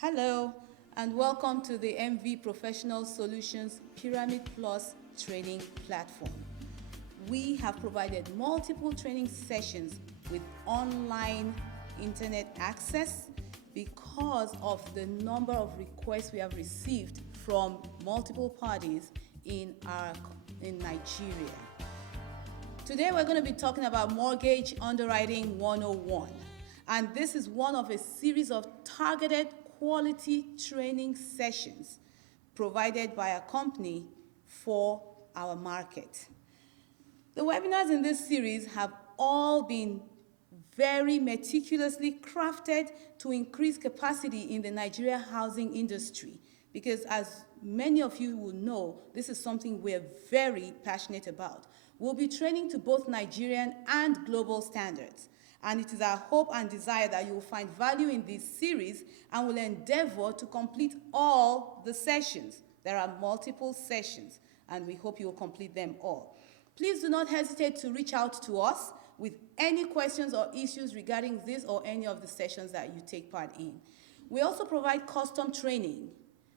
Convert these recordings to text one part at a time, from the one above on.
Hello, and welcome to the MV Professional Solutions Pyramid Plus training platform. We have provided multiple training sessions with online internet access because of the number of requests we have received from multiple parties in Nigeria. Today we're going to be talking about Mortgage Underwriting 101, and this is one of a series of targeted quality training sessions provided by a company for our market. The webinars in this series have all been very meticulously crafted to increase capacity in the Nigeria housing industry, because as many of you will know, this is something we're very passionate about. We'll be training to both Nigerian and global standards. And it is our hope and desire that you will find value in this series and will endeavor to complete all the sessions. There are multiple sessions, and we hope you will complete them all. Please do not hesitate to reach out to us with any questions or issues regarding this or any of the sessions that you take part in. We also provide custom training.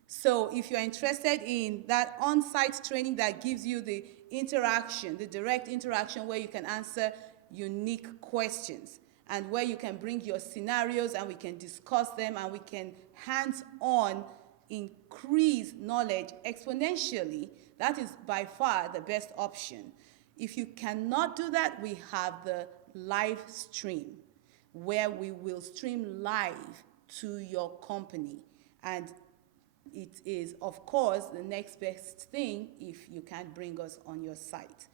So if you're interested in that on-site training that gives you the interaction, the direct interaction where you can answer unique questions and where you can bring your scenarios and we can discuss them and we can hands-on increase knowledge exponentially, that is by far the best option. If you cannot do that, we have the live stream where we will stream live to your company, and it is, of course, the next best thing if you can't bring us on your site.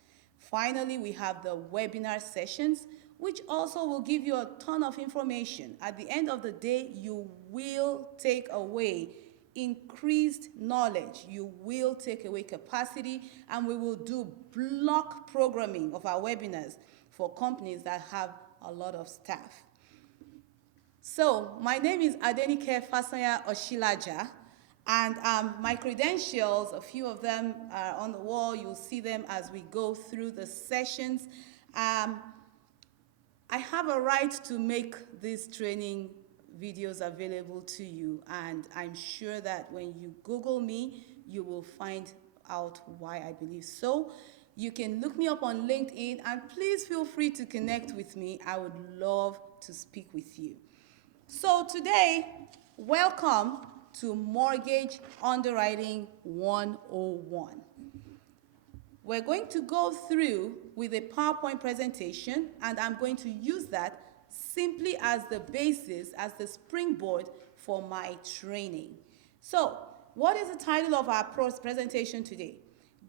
Finally, we have the webinar sessions, which also will give you a ton of information. At the end of the day, you will take away increased knowledge, you will take away capacity, and we will do block programming of our webinars for companies that have a lot of staff. So, my name is Adenike Fasanya Oshilaja, and my credentials, a few of them are on the wall. You'll see them as we go through the sessions. I have a right to make these training videos available to you, and I'm sure that when you Google me, you will find out why I believe so. You can look me up on LinkedIn, and please feel free to connect with me. I would love to speak with you. So today, welcome to Mortgage Underwriting 101. We're going to go through with a PowerPoint presentation, and I'm going to use that simply as the basis, as the springboard for my training. So, what is the title of our presentation today?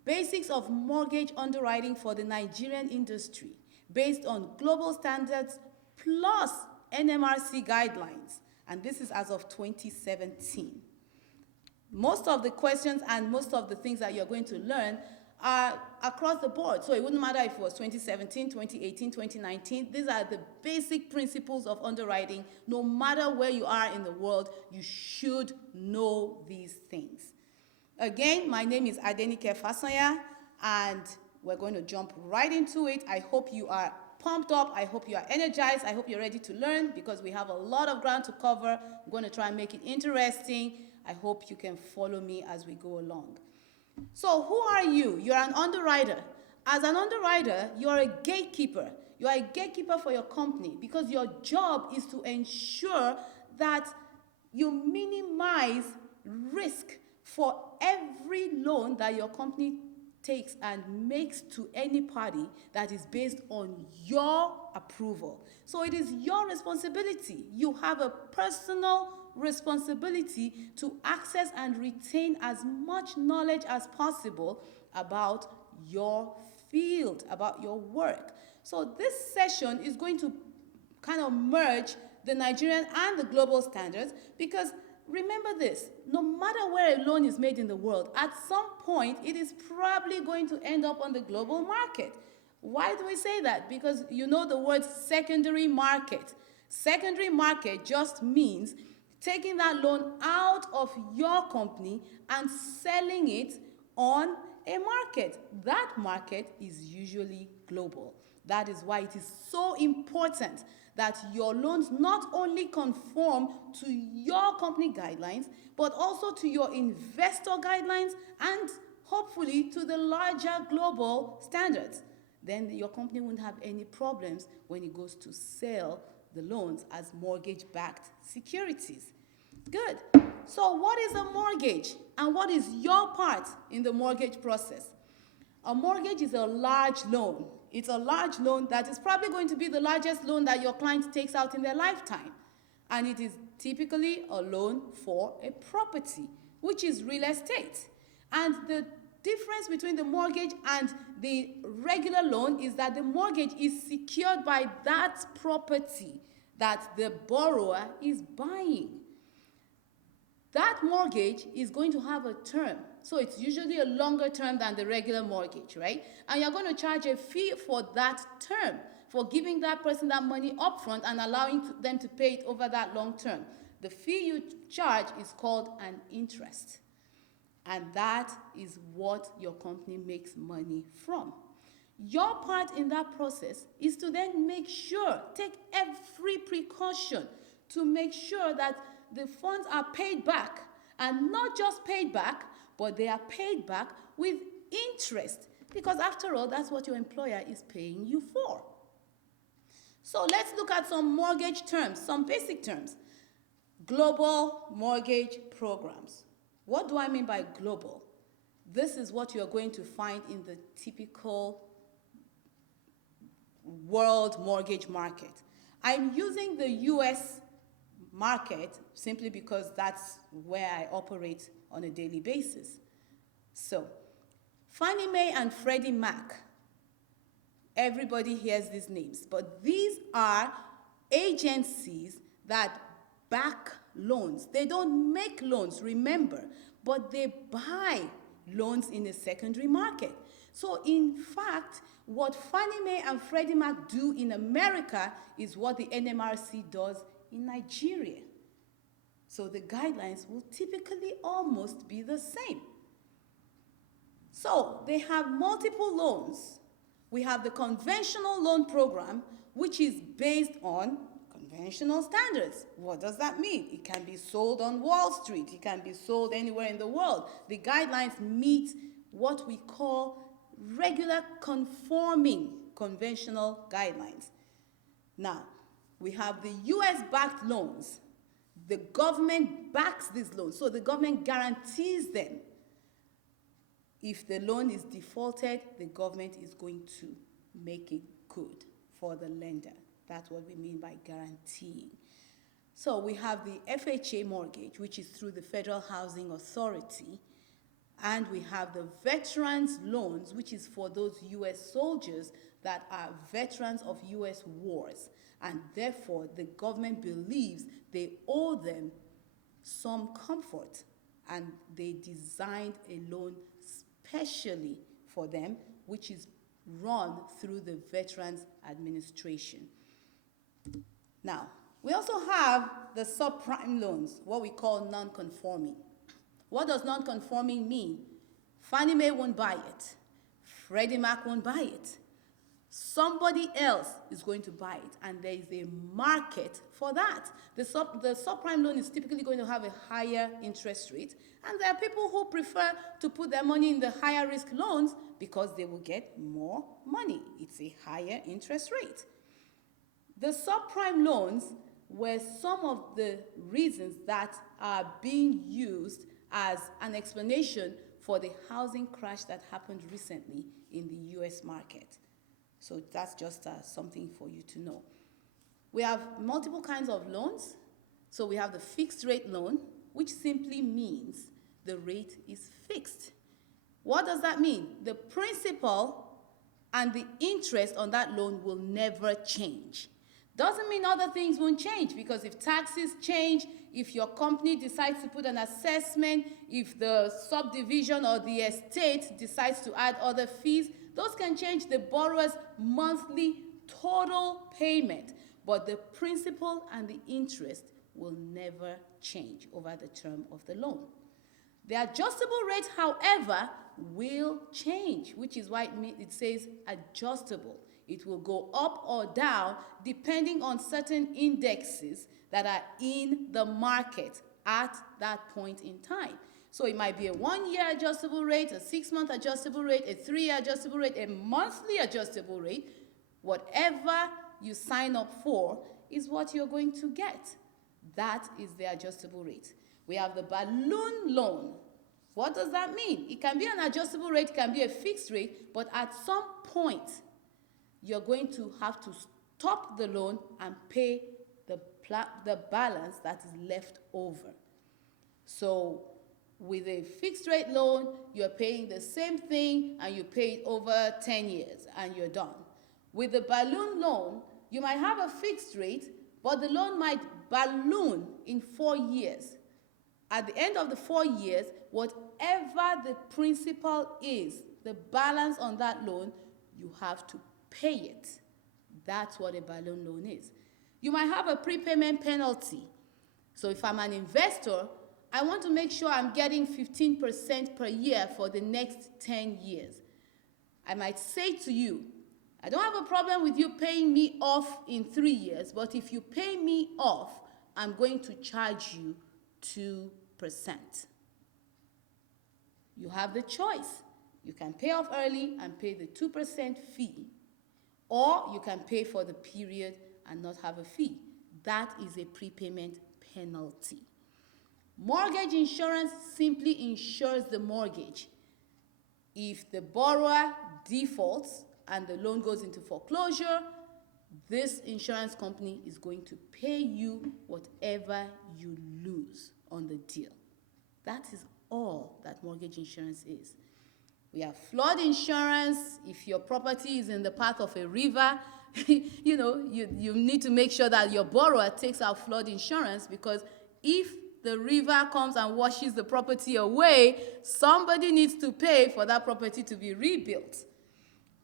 Basics of Mortgage Underwriting for the Nigerian Industry, based on global standards plus NMRC guidelines. And this is as of 2017. Most of the questions and most of the things that you're going to learn are across the board. So it wouldn't matter if it was 2017, 2018, 2019. These are the basic principles of underwriting. No matter where you are in the world, you should know these things. Again, my name is Adenike Fasanya, and we're going to jump right into it. I hope you are pumped up. I hope you are energized. I hope you're ready to learn, because we have a lot of ground to cover. I'm going to try and make it interesting. I hope you can follow me as we go along. So who are you? You're an underwriter. As an underwriter, you're a gatekeeper. You're a gatekeeper for your company, because your job is to ensure that you minimize risk for every loan that your company takes and makes to any party that is based on your approval. So it is your responsibility. You have a personal responsibility to access and retain as much knowledge as possible about your field, about your work. So this session is going to kind of merge the Nigerian and the global standards, because remember this, no matter where a loan is made in the world, at some point it is probably going to end up on the global market. Why do we say that? Because you know the word secondary market. Secondary market just means taking that loan out of your company and selling it on a market. That market is usually global. That is why it is so important that your loans not only conform to your company guidelines, but also to your investor guidelines and hopefully to the larger global standards. Then your company won't have any problems when it goes to sell the loans as mortgage-backed securities. Good. So what is a mortgage and what is your part in the mortgage process? A mortgage is a large loan. It's a large loan that is probably going to be the largest loan that your client takes out in their lifetime. And it is typically a loan for a property, which is real estate. And the difference between the mortgage and the regular loan is that the mortgage is secured by that property that the borrower is buying. That mortgage is going to have a term. So it's usually a longer term than the regular mortgage, right? And you're going to charge a fee for that term, for giving that person that money upfront and allowing them to pay it over that long term. The fee you charge is called an interest. And that is what your company makes money from. Your part in that process is to then make sure, take every precaution to make sure that the funds are paid back, and not just paid back, but they are paid back with interest, because after all, that's what your employer is paying you for. So let's look at some mortgage terms, some basic terms. Global mortgage programs. What do I mean by global? This is what you're going to find in the typical world mortgage market. I'm using the US market simply because that's where I operate on a daily basis. So, Fannie Mae and Freddie Mac, everybody hears these names, but these are agencies that back loans. They don't make loans, remember, but they buy loans in the secondary market. So in fact, what Fannie Mae and Freddie Mac do in America is what the NMRC does in Nigeria. So the guidelines will typically almost be the same. So they have multiple loans. We have the conventional loan program, which is based on conventional standards. What does that mean? It can be sold on Wall Street. It can be sold anywhere in the world. The guidelines meet what we call regular conforming conventional guidelines. Now, we have the US-backed loans. The government backs these loans, so the government guarantees them. If the loan is defaulted, the government is going to make it good for the lender. That's what we mean by guaranteeing. So we have the FHA mortgage, which is through the Federal Housing Authority, and we have the veterans loans, which is for those US soldiers that are veterans of US wars, and therefore the government believes they owe them some comfort, and they designed a loan specially for them, which is run through the Veterans Administration. Now, we also have the subprime loans, what we call non-conforming. What does non-conforming mean? Fannie Mae won't buy it. Freddie Mac won't buy it. Somebody else is going to buy it, and there is a market for that. The subprime loan is typically going to have a higher interest rate, and there are people who prefer to put their money in the higher risk loans because they will get more money. It's a higher interest rate. The subprime loans were some of the reasons that are being used as an explanation for the housing crash that happened recently in the US market. So that's just something for you to know. We have multiple kinds of loans. So we have the fixed rate loan, which simply means the rate is fixed. What does that mean? The principal and the interest on that loan will never change. Doesn't mean other things won't change, because if taxes change, if your company decides to put an assessment, if the subdivision or the estate decides to add other fees, those can change the borrower's monthly total payment, but the principal and the interest will never change over the term of the loan. The adjustable rate, however, will change, which is why it says adjustable. It will go up or down depending on certain indexes that are in the market at that point in time. So it might be a 1-year adjustable rate, a 6-month adjustable rate, a 3-year adjustable rate, a monthly adjustable rate. Whatever you sign up for is what you're going to get. That is the adjustable rate. We have the balloon loan. What does that mean? It can be an adjustable rate, it can be a fixed rate, but at some point, you're going to have to stop the loan and pay the balance that is left over. So with a fixed rate loan, you're paying the same thing and you pay it over 10 years and you're done. With the balloon loan, you might have a fixed rate, but the loan might balloon in 4 years. At the end of the 4 years, whatever the principal is, the balance on that loan, you have to pay it. That's what a balloon loan is. You might have a prepayment penalty. So if I'm an investor, I want to make sure I'm getting 15% per year for the next 10 years. I might say to you, I don't have a problem with you paying me off in 3 years, but if you pay me off, I'm going to charge you 2%. You have the choice. You can pay off early and pay the 2% fee, or you can pay for the period and not have a fee. That is a prepayment penalty. Mortgage insurance simply insures the mortgage. If the borrower defaults and the loan goes into foreclosure, this insurance company is going to pay you whatever you lose on the deal. That is all that mortgage insurance is. We have flood insurance. If your property is in the path of a river, you need to make sure that your borrower takes out flood insurance, because if the river comes and washes the property away, somebody needs to pay for that property to be rebuilt.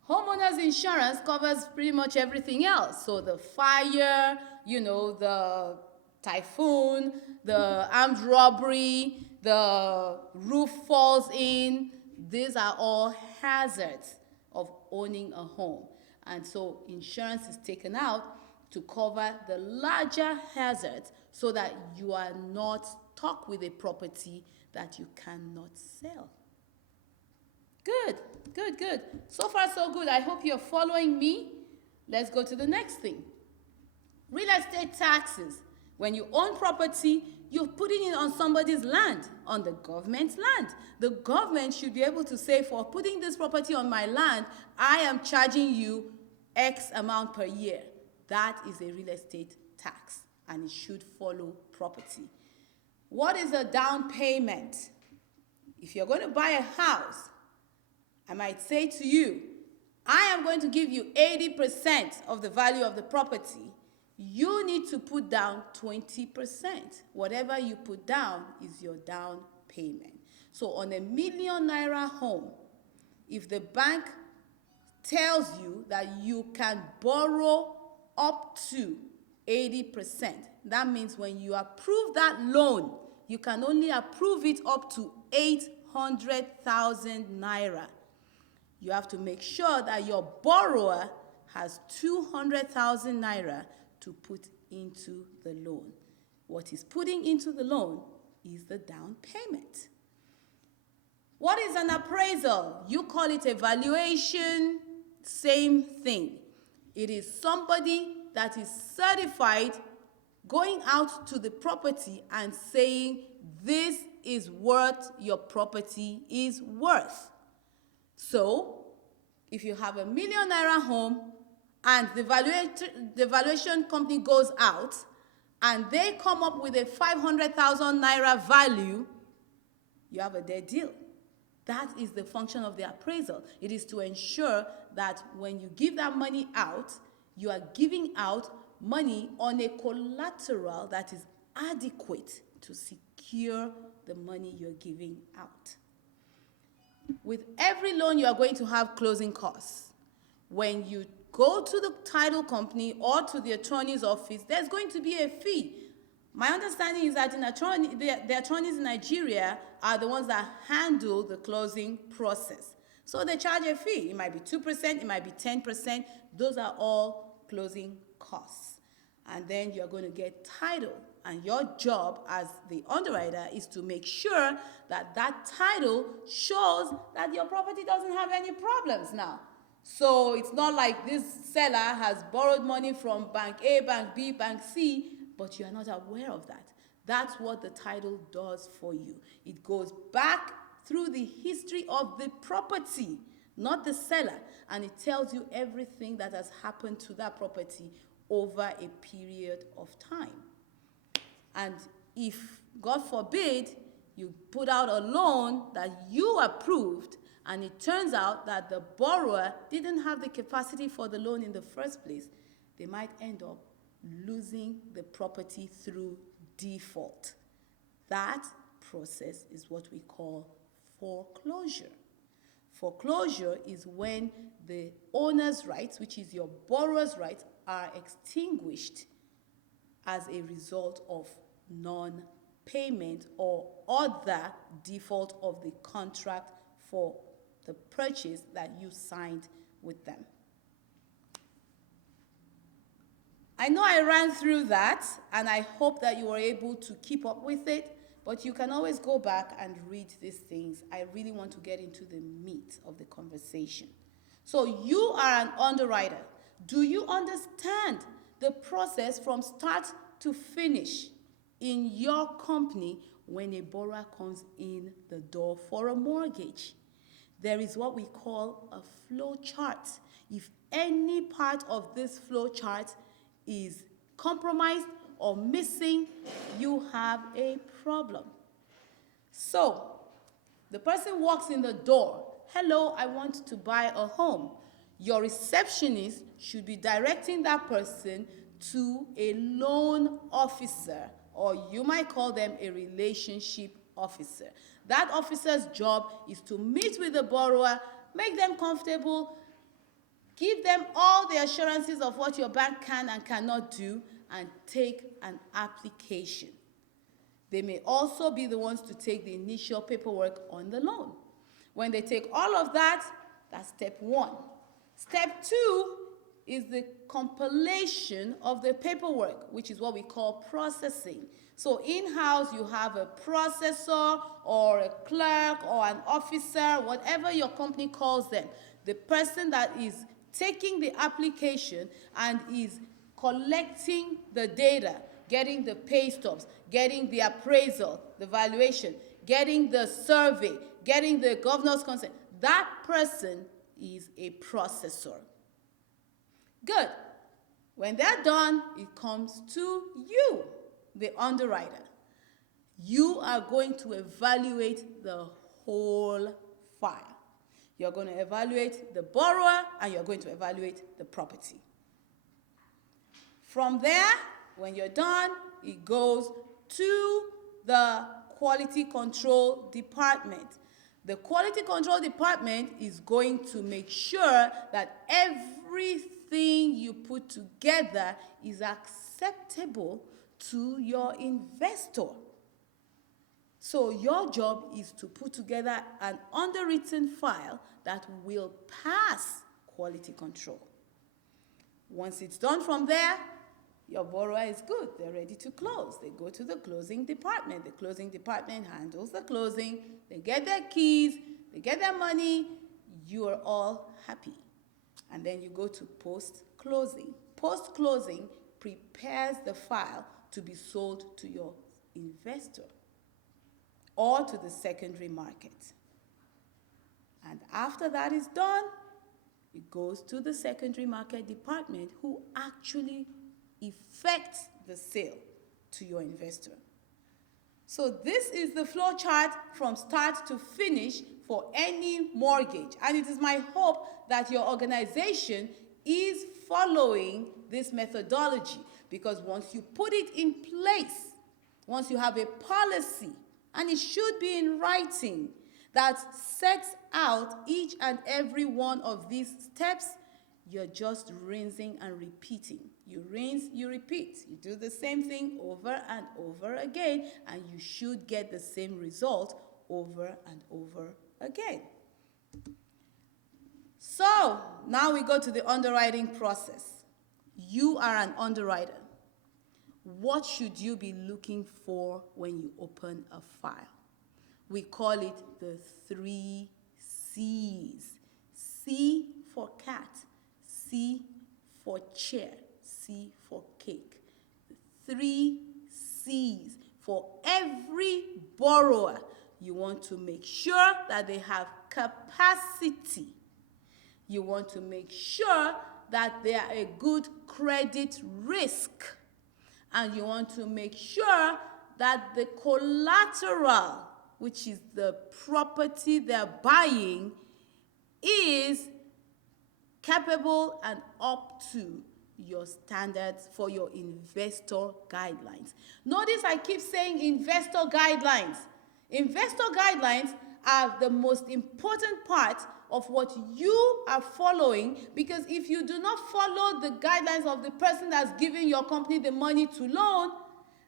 Homeowners insurance covers pretty much everything else. So the fire, the typhoon, the armed robbery, the roof falls in, these are all hazards of owning a home. And so insurance is taken out to cover the larger hazards so that you are not stuck with a property that you cannot sell. Good. So far, so good. I hope you're following me. Let's go to the next thing. Real estate taxes. When you own property, you're putting it on somebody's land, on the government's land. The government should be able to say, for putting this property on my land, I am charging you X amount per year. That is a real estate tax, and it should follow property. What is a down payment? If you're going to buy a house, I might say to you, I am going to give you 80% of the value of the property. You need to put down 20%. Whatever you put down is your down payment. So on a ₦1 million home, if the bank tells you that you can borrow up to 80%, that means when you approve that loan, you can only approve it up to 800,000 naira. You have to make sure that your borrower has 200,000 naira to put into the loan. What he's putting into the loan is the down payment. What is an appraisal? You call it a valuation, same thing. It is somebody that is certified going out to the property and saying, this is what your property is worth. So, if you have a ₦1 million home and the valuation company goes out and they come up with a 500,000 naira value, you have a dead deal. That is the function of the appraisal. It is to ensure that when you give that money out, you are giving out money on a collateral that is adequate to secure the money you're giving out. With every loan, you are going to have closing costs. When you go to the title company or to the attorney's office, there's going to be a fee. My understanding is that the attorneys in Nigeria are the ones that handle the closing process. So they charge a fee. It might be 2%, it might be 10%. Those are all closing costs. And then you're going to get title. And your job as the underwriter is to make sure that that title shows that your property doesn't have any problems now. So it's not like this seller has borrowed money from bank A, bank B, bank C, but you are not aware of that. That's what the title does for you. It goes back through the history of the property, not the seller, and it tells you everything that has happened to that property over a period of time. And if, God forbid, you put out a loan that you approved and it turns out that the borrower didn't have the capacity for the loan in the first place, they might end up losing the property through default. That process is what we call foreclosure. Foreclosure is when the owner's rights, which is your borrower's rights, are extinguished as a result of non-payment or other default of the contract for the purchase that you signed with them. I know I ran through that, and I hope that you were able to keep up with it, but you can always go back and read these things. I really want to get into the meat of the conversation. So you are an underwriter. Do you understand the process from start to finish in your company when a borrower comes in the door for a mortgage? There is what we call a flow chart. If any part of this flow chart is compromised or missing, you have a problem. So the person walks in the door. Hello, I want to buy a home. Your receptionist should be directing that person to a loan officer, or you might call them a relationship officer. That officer's job is to meet with the borrower, make them comfortable, give them all the assurances of what your bank can and cannot do, and take an application. They may also be the ones to take the initial paperwork on the loan. When they take all of that, that's step one. Step two is the compilation of the paperwork, which is what we call processing. So in-house, you have a processor or a clerk or an officer, whatever your company calls them. The person that is taking the application and is collecting the data, getting the pay stubs, getting the appraisal, the valuation, getting the survey, getting the governor's consent. That person is a processor. Good. When they're done, it comes to you, the underwriter. You are going to evaluate the whole file. You're going to evaluate the borrower and you're going to evaluate the property. From there, when you're done, it goes to the quality control department. The quality control department is going to make sure that everything you put together is acceptable to your investor. So your job is to put together an underwritten file that will pass quality control. Once it's done from there, your borrower is good. They're ready to close. They go to the closing department. The closing department handles the closing. They get their keys. They get their money. You are all happy. And then you go to post-closing. Post-closing prepares the file to be sold to your investor or to the secondary market. And after that is done, it goes to the secondary market department who actually effect the sale to your investor. So this is the flow chart from start to finish for any mortgage. And it is my hope that your organization is following this methodology, because once you put it in place, once you have a policy, and it should be in writing, that sets out each and every one of these steps, you're just rinsing and repeating. You rinse, you repeat. You do the same thing over and over again, and you should get the same result over and over again. So now we go to the underwriting process. You are an underwriter. What should you be looking for when you open a file? We call it the 3 C's. C for cat, C for chair, C for cake. 3 C's. For every borrower, you want to make sure that they have capacity. You want to make sure that they are a good credit risk. And you want to make sure that the collateral, which is the property they're buying, is capable and up to your standards for your investor guidelines. Notice I keep saying investor guidelines. Investor guidelines are the most important part of what you are following, because if you do not follow the guidelines of the person that's giving your company the money to loan,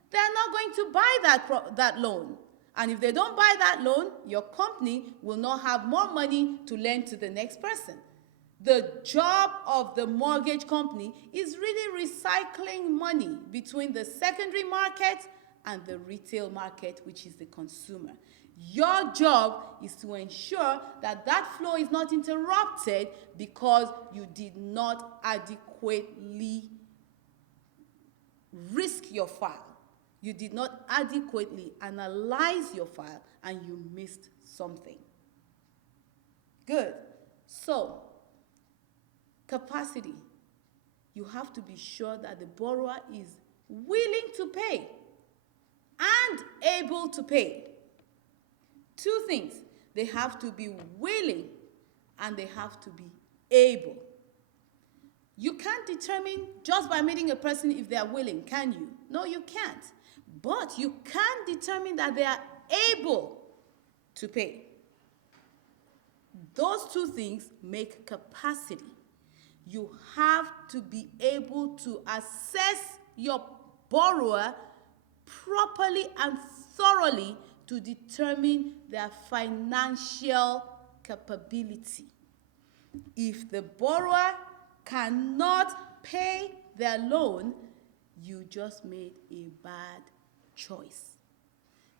they're not going to buy that loan. And if they don't buy that loan, your company will not have more money to lend to the next person. The job of the mortgage company is really recycling money between the secondary market and the retail market, which is the consumer. Your job is to ensure that that flow is not interrupted because you did not adequately risk your file. You did not adequately analyze your file and you missed something. Good. So, capacity. You have to be sure that the borrower is willing to pay and able to pay. 2 things. They have to be willing and they have to be able. You can't determine just by meeting a person if they are willing, can you? No, you can't. But you can determine that they are able to pay. Those 2 things make capacity. You have to be able to assess your borrower properly and thoroughly to determine their financial capability. If the borrower cannot pay their loan, you just made a bad choice.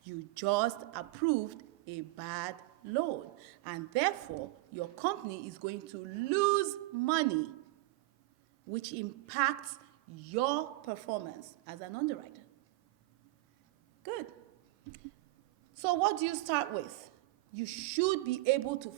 You just approved a bad loan, and therefore your company is going to lose money, which impacts your performance as an underwriter. Good. So what do you start with? You should be able to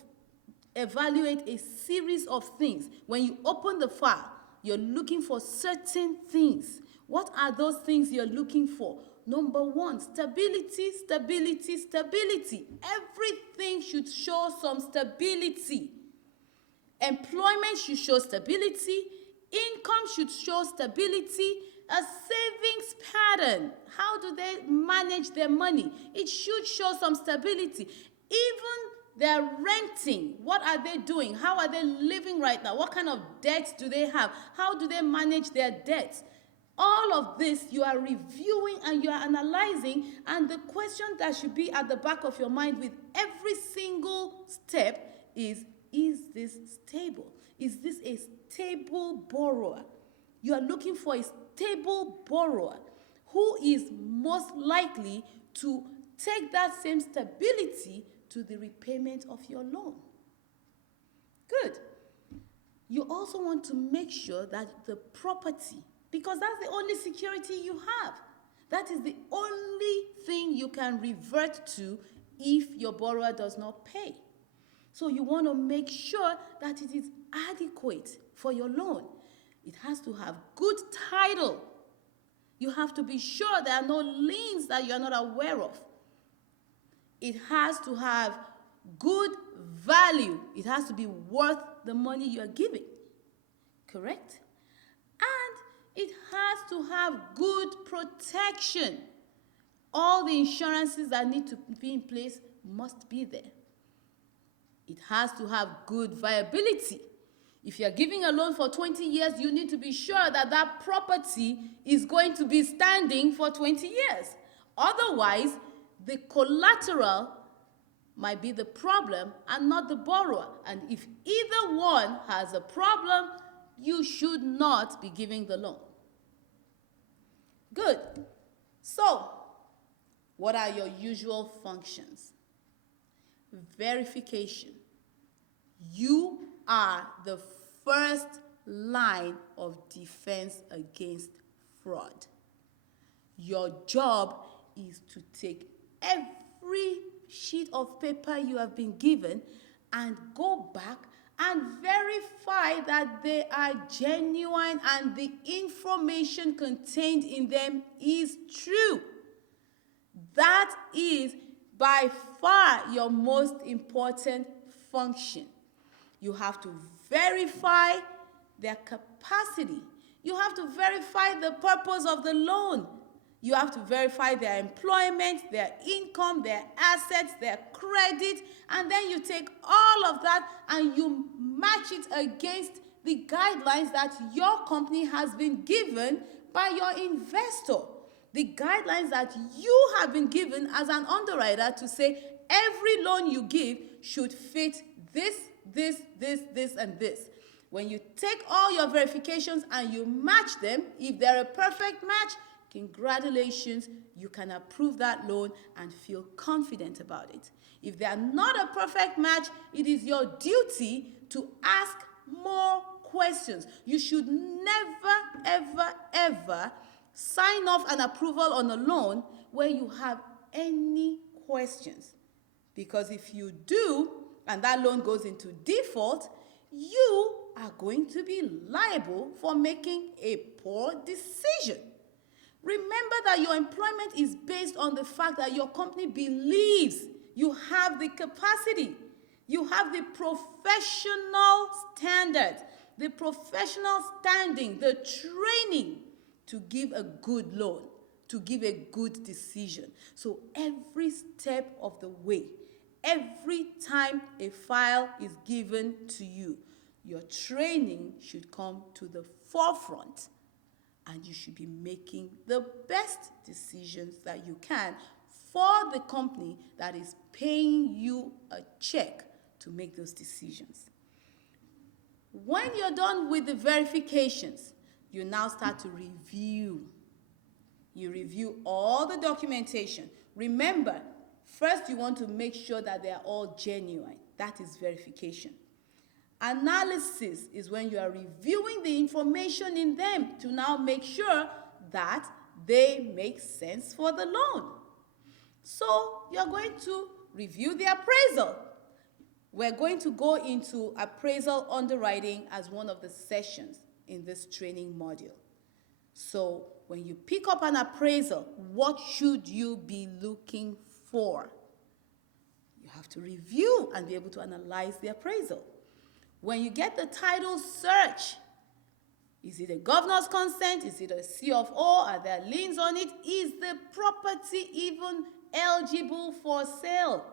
evaluate a series of things. When you open the file, you're looking for certain things. What are those things you're looking for? Number 1, stability, stability, stability. Everything should show some stability. Employment should show stability. Income should show stability. A savings pattern. How do they manage their money? It should show some stability. Even their renting, what are they doing? How are they living right now? What kind of debts do they have? How do they manage their debts? All of this you are reviewing and you are analyzing, and the question that should be at the back of your mind with every single step is this stable? Is this a stable borrower? You are looking for a stable borrower who is most likely to take that same stability to the repayment of your loan. Good. You also want to make sure that the property, because that's the only security you have. That is the only thing you can revert to if your borrower does not pay. So you want to make sure that it is adequate for your loan. It has to have good title. You have to be sure there are no liens that you are not aware of. It has to have good value. It has to be worth the money you are giving. Correct? And it has to have good protection. All the insurances that need to be in place must be there. It has to have good viability. If you're giving a loan for 20 years, you need to be sure that that property is going to be standing for 20 years. Otherwise, the collateral might be the problem and not the borrower. And if either one has a problem, you should not be giving the loan. Good. So, what are your usual functions? Verification. You are the first line of defense against fraud. Your job is to take every sheet of paper you have been given and go back and verify that they are genuine and the information contained in them is true. That is by far your most important function. You have to verify their capacity. You have to verify the purpose of the loan. You have to verify their employment, their income, their assets, their credit, and then you take all of that and you match it against the guidelines that your company has been given by your investor. The guidelines that you have been given as an underwriter to say every loan you give should fit this, and this. When you take all your verifications and you match them, if they're a perfect match, congratulations, you can approve that loan and feel confident about it. If they are not a perfect match, it is your duty to ask more questions. You should never, ever, ever sign off an approval on a loan where you have any questions. Because if you do, and that loan goes into default, you are going to be liable for making a poor decision. Remember that your employment is based on the fact that your company believes you have the capacity, you have the professional standards, the professional standing, the training to give a good loan, to give a good decision. So every step of the way, every time a file is given to you, your training should come to the forefront. And you should be making the best decisions that you can for the company that is paying you a check to make those decisions. When you're done with the verifications, you now start to review. You review all the documentation. Remember, first you want to make sure that they are all genuine. That is verification. Analysis is when you are reviewing the information in them to now make sure that they make sense for the loan. So you're going to review the appraisal. We're going to go into appraisal underwriting as one of the sessions in this training module. So when you pick up an appraisal, what should you be looking for? You have to review and be able to analyze the appraisal. When you get the title search, is it a governor's consent? Is it a C of O? Are there liens on it? Is the property even eligible for sale?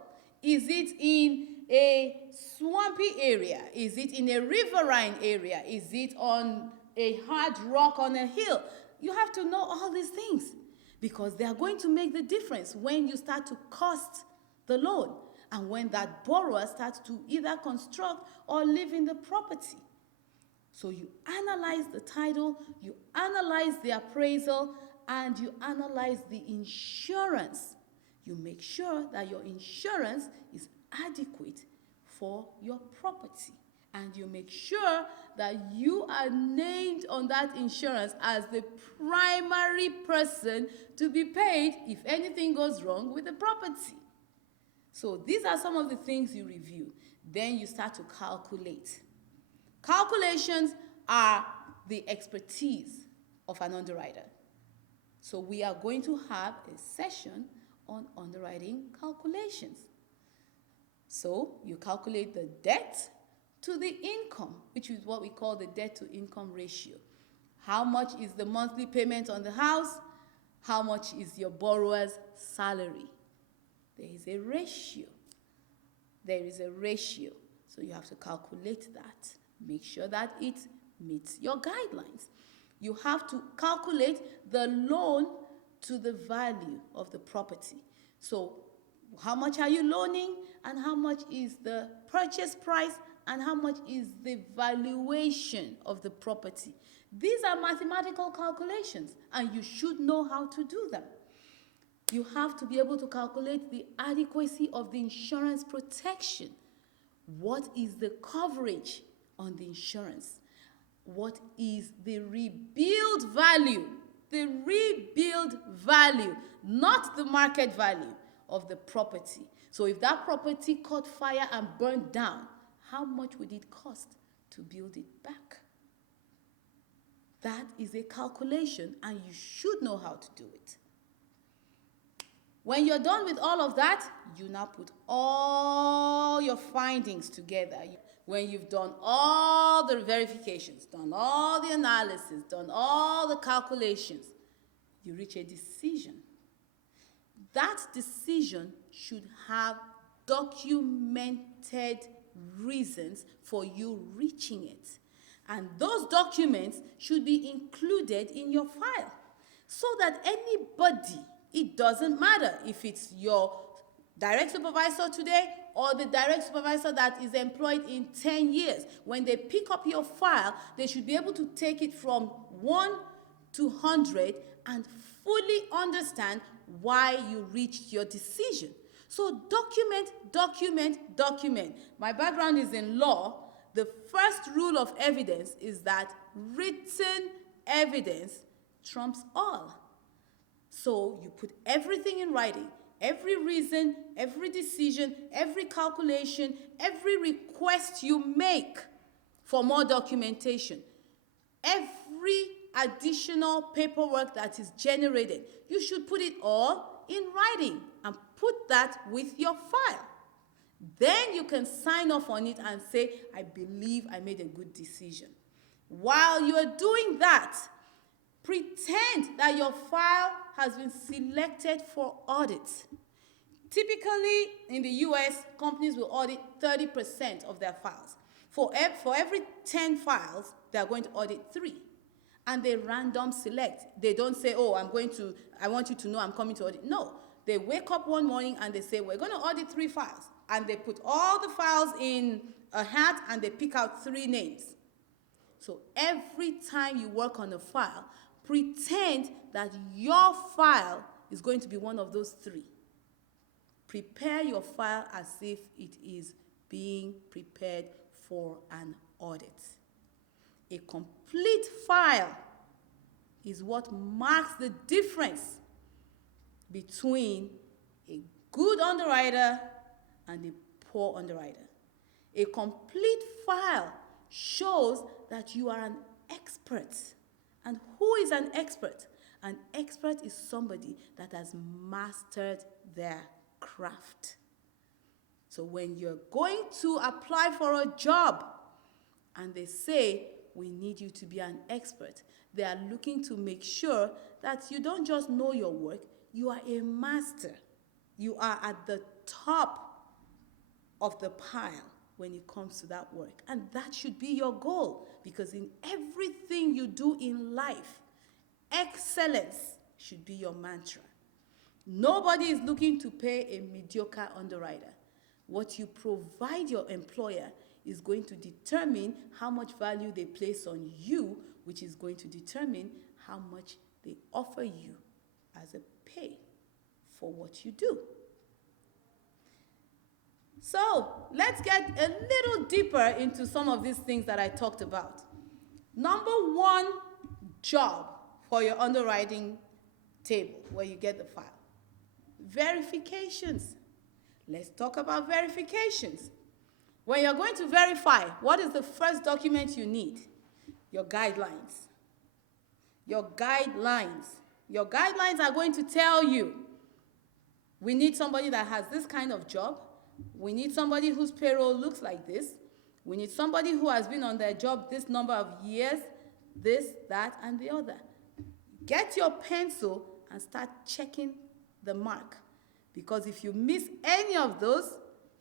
Is it in a swampy area? Is it in a riverine area? Is it on a hard rock on a hill? You have to know all these things because they are going to make the difference when you start to cost the loan. And when that borrower starts to either construct or live in the property. So you analyze the title, you analyze the appraisal, and you analyze the insurance. You make sure that your insurance is adequate for your property. And you make sure that you are named on that insurance as the primary person to be paid if anything goes wrong with the property. So these are some of the things you review. Then you start to calculate. Calculations are the expertise of an underwriter. So we are going to have a session on underwriting calculations. So you calculate the debt to the income, which is what we call the debt to income ratio. How much is the monthly payment on the house? How much is your borrower's salary? There is a ratio. There is a ratio. So you have to calculate that. Make sure that it meets your guidelines. You have to calculate the loan to the value of the property. So how much are you loaning and how much is the purchase price, and how much is the valuation of the property. These are mathematical calculations, and you should know how to do them. You have to be able to calculate the adequacy of the insurance protection. What is the coverage on the insurance? What is the rebuild value? The rebuild value, not the market value of the property. So if that property caught fire and burned down, how much would it cost to build it back? That is a calculation, and you should know how to do it. When you're done with all of that, you now put all your findings together. When you've done all the verifications, done all the analysis, done all the calculations, you reach a decision. That decision should have documented reasons for you reaching it. And those documents should be included in your file so that anybody, it doesn't matter if it's your direct supervisor today or the direct supervisor that is employed in 10 years, when they pick up your file, they should be able to take it from 1 to 100 and fully understand why you reached your decision. So document, document, document. My background is in law. The first rule of evidence is that written evidence trumps all. So you put everything in writing, every reason, every decision, every calculation, every request you make for more documentation, every additional paperwork that is generated, you should put it all in writing and put that with your file. Then you can sign off on it and say, I believe I made a good decision. While you are doing that, pretend that your file has been selected for audit. Typically, in the US, companies will audit 30% of their files. For every 10 files, they are going to audit 3. And they random select. They don't say, oh, I want you to know I'm coming to audit. No. They wake up one morning and they say, we're going to audit 3 files. And they put all the files in a hat and they pick out 3 names. So every time you work on a file, pretend that your file is going to be one of those 3. Prepare your file as if it is being prepared for an audit. A complete file is what marks the difference between a good underwriter and a poor underwriter. A complete file shows that you are an expert. And who is an expert? An expert is somebody that has mastered their craft. So when you're going to apply for a job and they say, we need you to be an expert, they are looking to make sure that you don't just know your work, you are a master. You are at the top of the pile when it comes to that work. And that should be your goal, because in everything you do in life, excellence should be your mantra. Nobody is looking to pay a mediocre underwriter. What you provide your employer is going to determine how much value they place on you, which is going to determine how much they offer you as a pay for what you do. So let's get a little deeper into some of these things that I talked about. Number 1 job for your underwriting table where you get the file. Verifications. Let's talk about verifications. When you're going to verify, what is the first document you need? Your guidelines. Your guidelines. Your guidelines are going to tell you, we need somebody that has this kind of job. We need somebody whose payroll looks like this. We need somebody who has been on their job this number of years, this, that, and the other. Get your pencil and start checking the mark. Because if you miss any of those,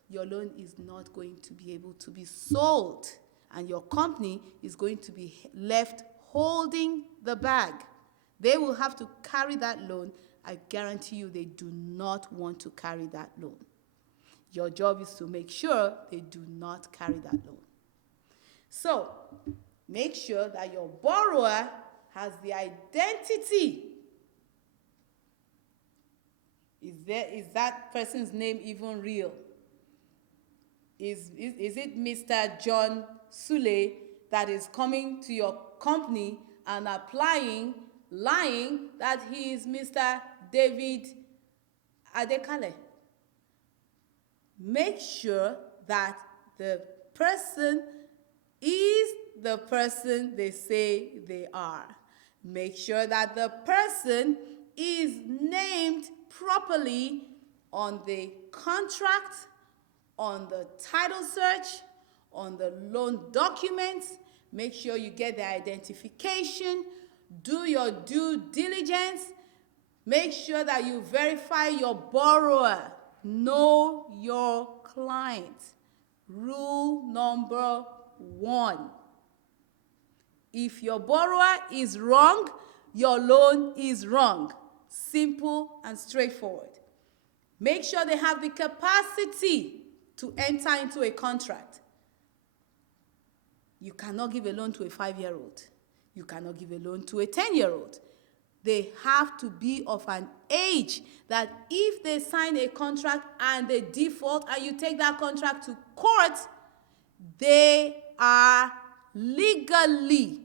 your loan is not going to be able to be sold. And your company is going to be left holding the bag. They will have to carry that loan. I guarantee you they do not want to carry that loan. Your job is to make sure they do not carry that loan. So, make sure that your borrower has the identity. Is that person's name even real? Is it Mr. John Sule that is coming to your company and lying that he is Mr. David Adekale? Make sure that the person is the person they say they are. Make sure that the person is named properly on the contract, on the title search, on the loan documents. Make sure you get the identification. Do your due diligence. Make sure that you verify your borrower. Know your client. Rule number 1. If your borrower is wrong, your loan is wrong. Simple and straightforward. Make sure they have the capacity to enter into a contract. You cannot give a loan to a 5-year-old. You cannot give a loan to a 10-year-old. They have to be of an age that if they sign a contract and they default and you take that contract to court, they are legally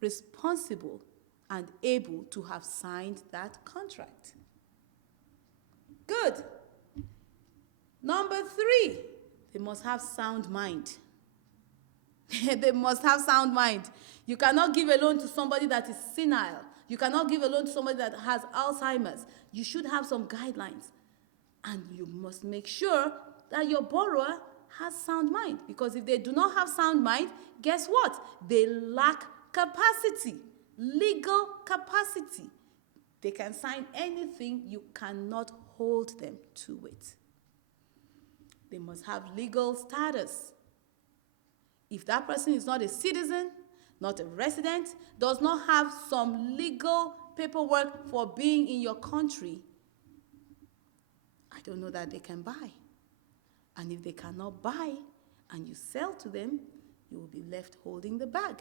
responsible and able to have signed that contract. Good. Number 3, they must have sound mind. They must have sound mind. You cannot give a loan to somebody that is senile. You cannot give a loan to somebody that has Alzheimer's. You should have some guidelines. And you must make sure that your borrower has sound mind. Because if they do not have sound mind, guess what? They lack capacity, legal capacity. They can sign anything, you cannot hold them to it. They must have legal status. If that person is not a citizen, not a resident, does not have some legal paperwork for being in your country, I don't know that they can buy. And if they cannot buy and you sell to them, you will be left holding the bag.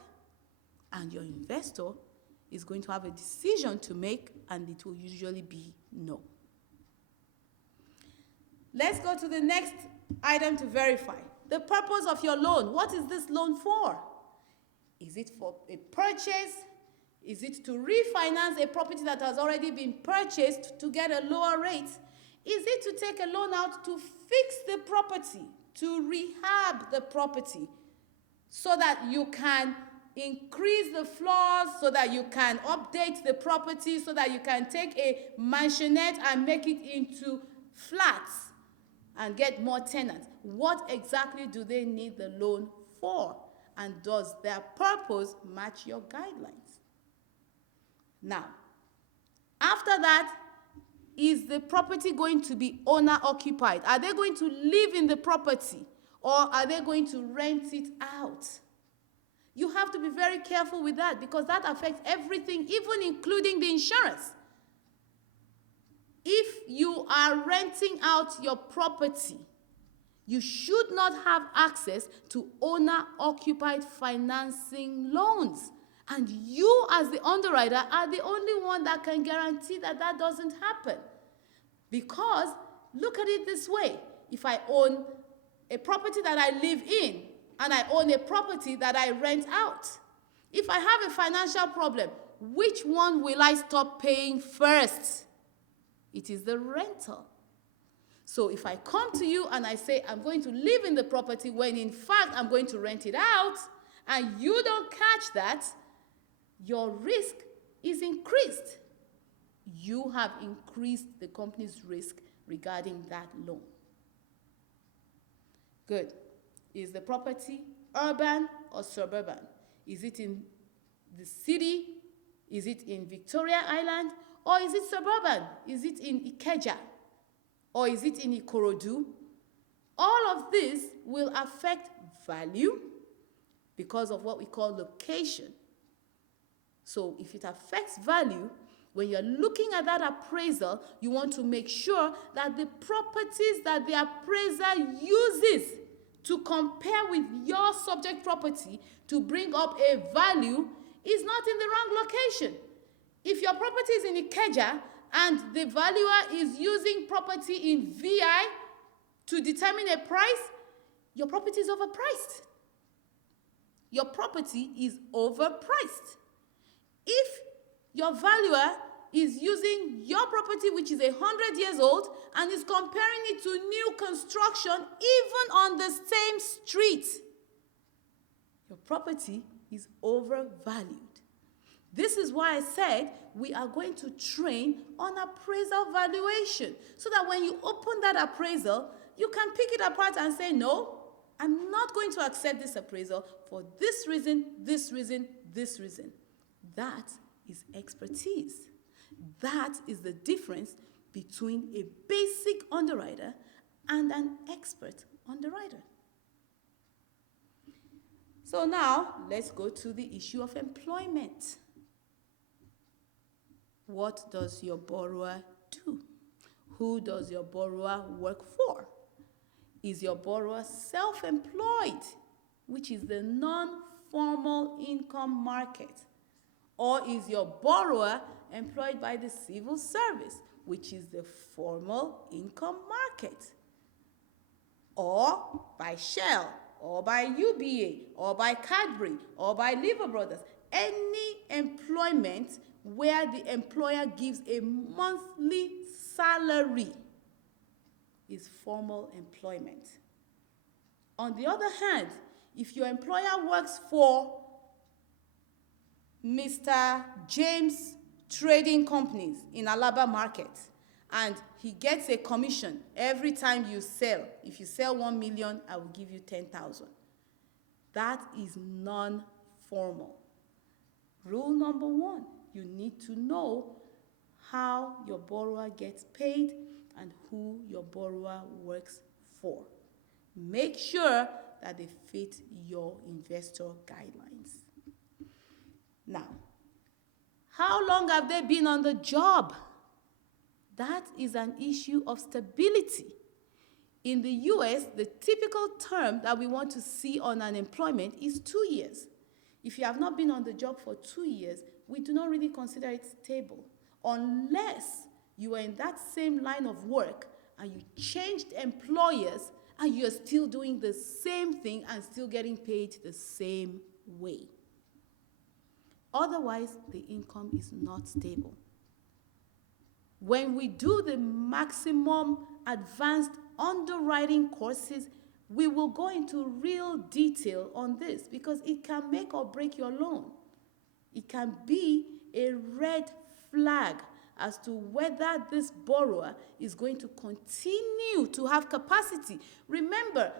And your investor is going to have a decision to make, and it will usually be no. Let's go to the next item to verify. The purpose of your loan. What is this loan for? Is it for a purchase? Is it to refinance a property that has already been purchased to get a lower rate? Is it to take a loan out to fix the property, to rehab the property, so that you can increase the floors, so that you can update the property, so that you can take a mansionette and make it into flats and get more tenants? What exactly do they need the loan for? And does their purpose match your guidelines? Now, after that, is the property going to be owner-occupied? Are they going to live in the property, or are they going to rent it out? You have to be very careful with that, because that affects everything, even including the insurance. If you are renting out your property, you should not have access to owner-occupied financing loans. And you, as the underwriter, are the only one that can guarantee that that doesn't happen. Because, look at it this way. If I own a property that I live in, and I own a property that I rent out, if I have a financial problem, which one will I stop paying first? It is the rental. So if I come to you and I say I'm going to live in the property when in fact I'm going to rent it out, and you don't catch that, your risk is increased. You have increased the company's risk regarding that loan. Good. Is the property urban or suburban? Is it in the city? Is it in Victoria Island? Or is it suburban? Is it in Ikeja? Or is it in Ikorodu? All of this will affect value because of what we call location. So if it affects value, When you're looking at that appraisal, you want to make sure that the properties that the appraiser uses to compare with your subject property to bring up a value is not in the wrong location. If your property is in Ikeja and the valuer is using property in VI to determine a price, your property is overpriced. Your property is overpriced. If your valuer is using your property, which is 100 years old, and is comparing it to new construction, even on the same street, your property is overvalued. This is why I said we are going to train on appraisal valuation, so that when you open that appraisal, you can pick it apart and say, no, I'm not going to accept this appraisal for this reason, this reason, this reason. That is expertise. That is the difference between a basic underwriter and an expert underwriter. So now, let's go to the issue of employment. What does your borrower do? Who does your borrower work for? Is your borrower self-employed, which is the non-formal income market? Or is your borrower employed by the civil service, which is the formal income market? Or by Shell, or by UBA, or by Cadbury, or by Lever Brothers? Any employment where the employer gives a monthly salary is formal employment. On the other hand, if your employer works for Mr. James Trading Companies in Alaba Market, and he gets a commission every time you sell. If you sell 1 million, I will give you 10,000. That is non-formal. Rule number 1, you need to know how your borrower gets paid and who your borrower works for. Make sure that they fit your investor guidelines. Now, how long have they been on the job? That is an issue of stability. In the US, the typical term that we want to see on unemployment is 2 years. If you have not been on the job for 2 years, we do not really consider it stable, unless you are in that same line of work and you changed employers and you're still doing the same thing and still getting paid the same way. Otherwise, the income is not stable. When we do the maximum advanced underwriting courses, we will go into real detail on this because it can make or break your loan. It can be a red flag as to whether this borrower is going to continue to have capacity. Remember,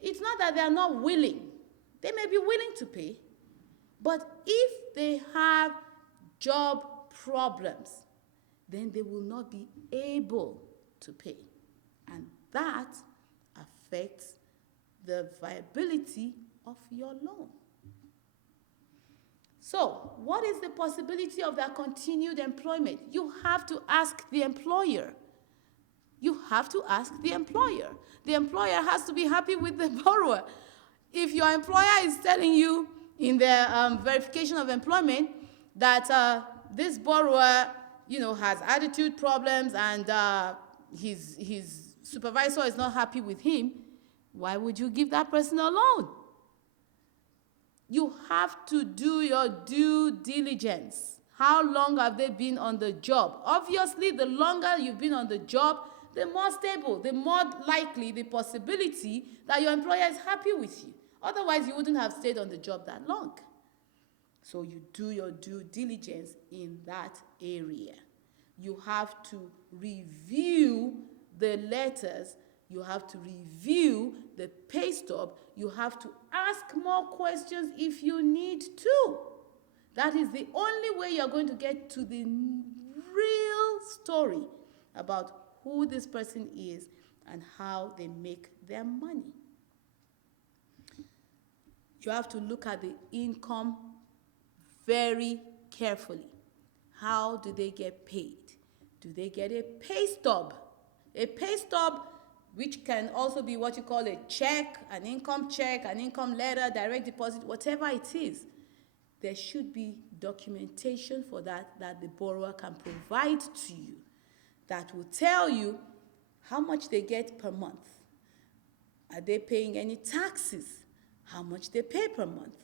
it's not that they are not willing. They may be willing to pay, but if they have job problems, then they will not be able to pay. And that affects the viability of your loan. So, what is the possibility of their continued employment? You have to ask the employer. You have to ask the employer. The employer has to be happy with the borrower. If your employer is telling you in their verification of employment that this borrower, has attitude problems and his supervisor is not happy with him, why would you give that person a loan? You have to do your due diligence. How long have they been on the job? Obviously, the longer you've been on the job, the more stable, the more likely the possibility that your employer is happy with you. Otherwise, you wouldn't have stayed on the job that long. So you do your due diligence in that area. You have to review the letters. You have to review the pay stub. You have to ask more questions if you need to. That is the only way you're going to get to the real story about who this person is and how they make their money. You have to look at the income very carefully. How do they get paid? Do they get a pay stub? A pay stub, which can also be what you call a check, an income letter, direct deposit, whatever it is. There should be documentation for that the borrower can provide to you that will tell you how much they get per month. Are they paying any taxes? How much they pay per month?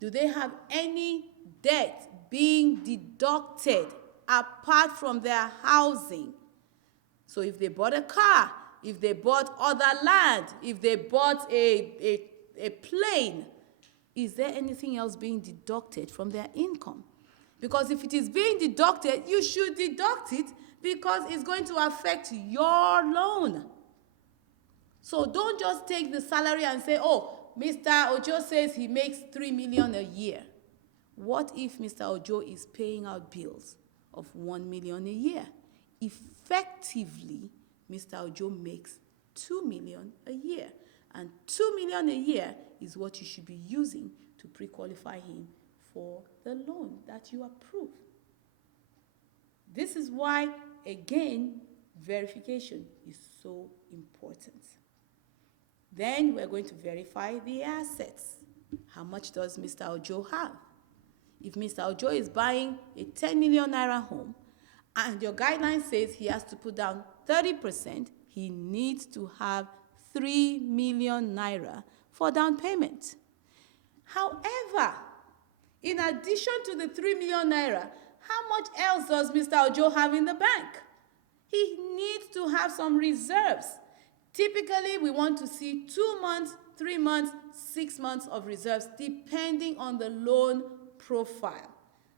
Do they have any debt being deducted apart from their housing? So if they bought a car, if they bought other land, if they bought a plane, is there anything else being deducted from their income? Because if it is being deducted, you should deduct it because it's going to affect your loan. So don't just take the salary and say, oh, Mr. Ojo says he makes 3 million a year. What if Mr. Ojo is paying out bills of 1 million a year? Effectively, Mr. Ojo makes 2 million a year. And 2 million a year is what you should be using to pre-qualify him for the loan that you approve. This is why, again, verification is so important. Then we're going to verify the assets. How much does Mr. Ojo have? If Mr. Ojo is buying a 10 million naira home and your guideline says he has to put down 30%, he needs to have 3 million naira for down payment. However, in addition to the 3 million naira, how much else does Mr. Ojo have in the bank? He needs to have some reserves. Typically, we want to see 2 months, 3 months, 6 months of reserves, depending on the loan profile.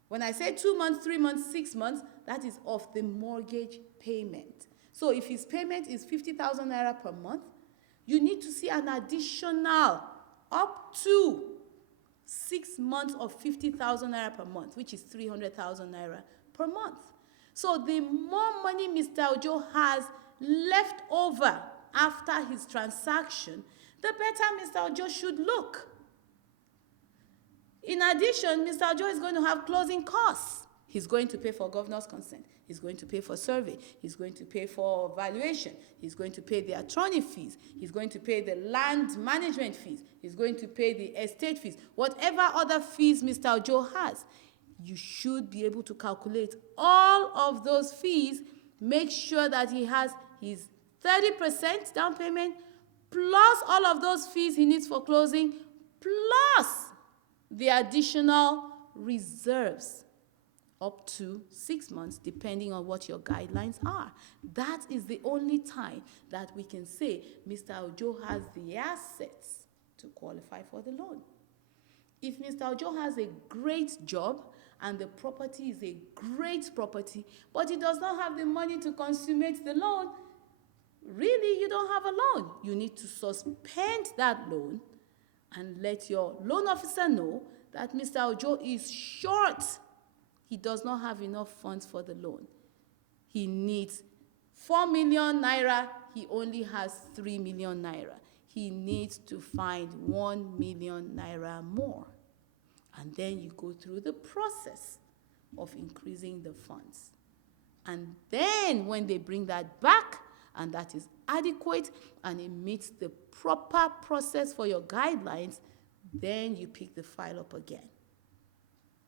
When I say 2 months, 3 months, 6 months, that is of the mortgage payment. So if his payment is 50,000 naira per month, you need to see an additional up to 6 months of 50,000 naira per month, which is 300,000 naira per month. So the more money Mr. Ojo has left over after his transaction, the better Mr. Ojo should look. In addition, Mr. Ojo is going to have closing costs. He's going to pay for governor's consent. He's going to pay for survey. He's going to pay for valuation. He's going to pay the attorney fees. He's going to pay the land management fees. He's going to pay the estate fees. Whatever other fees Mr. Ojo has, you should be able to calculate all of those fees. Make sure that he has his 30% down payment, plus all of those fees he needs for closing, plus the additional reserves up to 6 months, depending on what your guidelines are. That is the only time that we can say Mr. Ojo has the assets to qualify for the loan. If Mr. Ojo has a great job and the property is a great property, but he does not have the money to consummate the loan, really, you don't have a loan. You need to suspend that loan and let your loan officer know that Mr. Ojo is short. He does not have enough funds for the loan. He needs 4 million naira. He only has 3 million naira. He needs to find 1 million naira more. And then you go through the process of increasing the funds. And then when they bring that back, and that is adequate, and it meets the proper process for your guidelines, then you pick the file up again.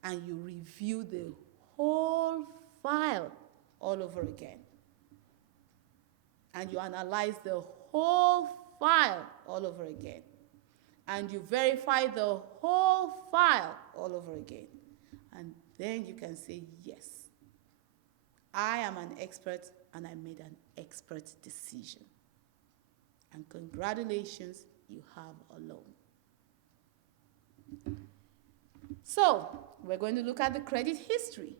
And you review the whole file all over again. And you analyze the whole file all over again. And you verify the whole file all over again. And then you can say, yes, I am an expert and I made an expert decision. And congratulations, you have a loan. So, we're going to look at the credit history.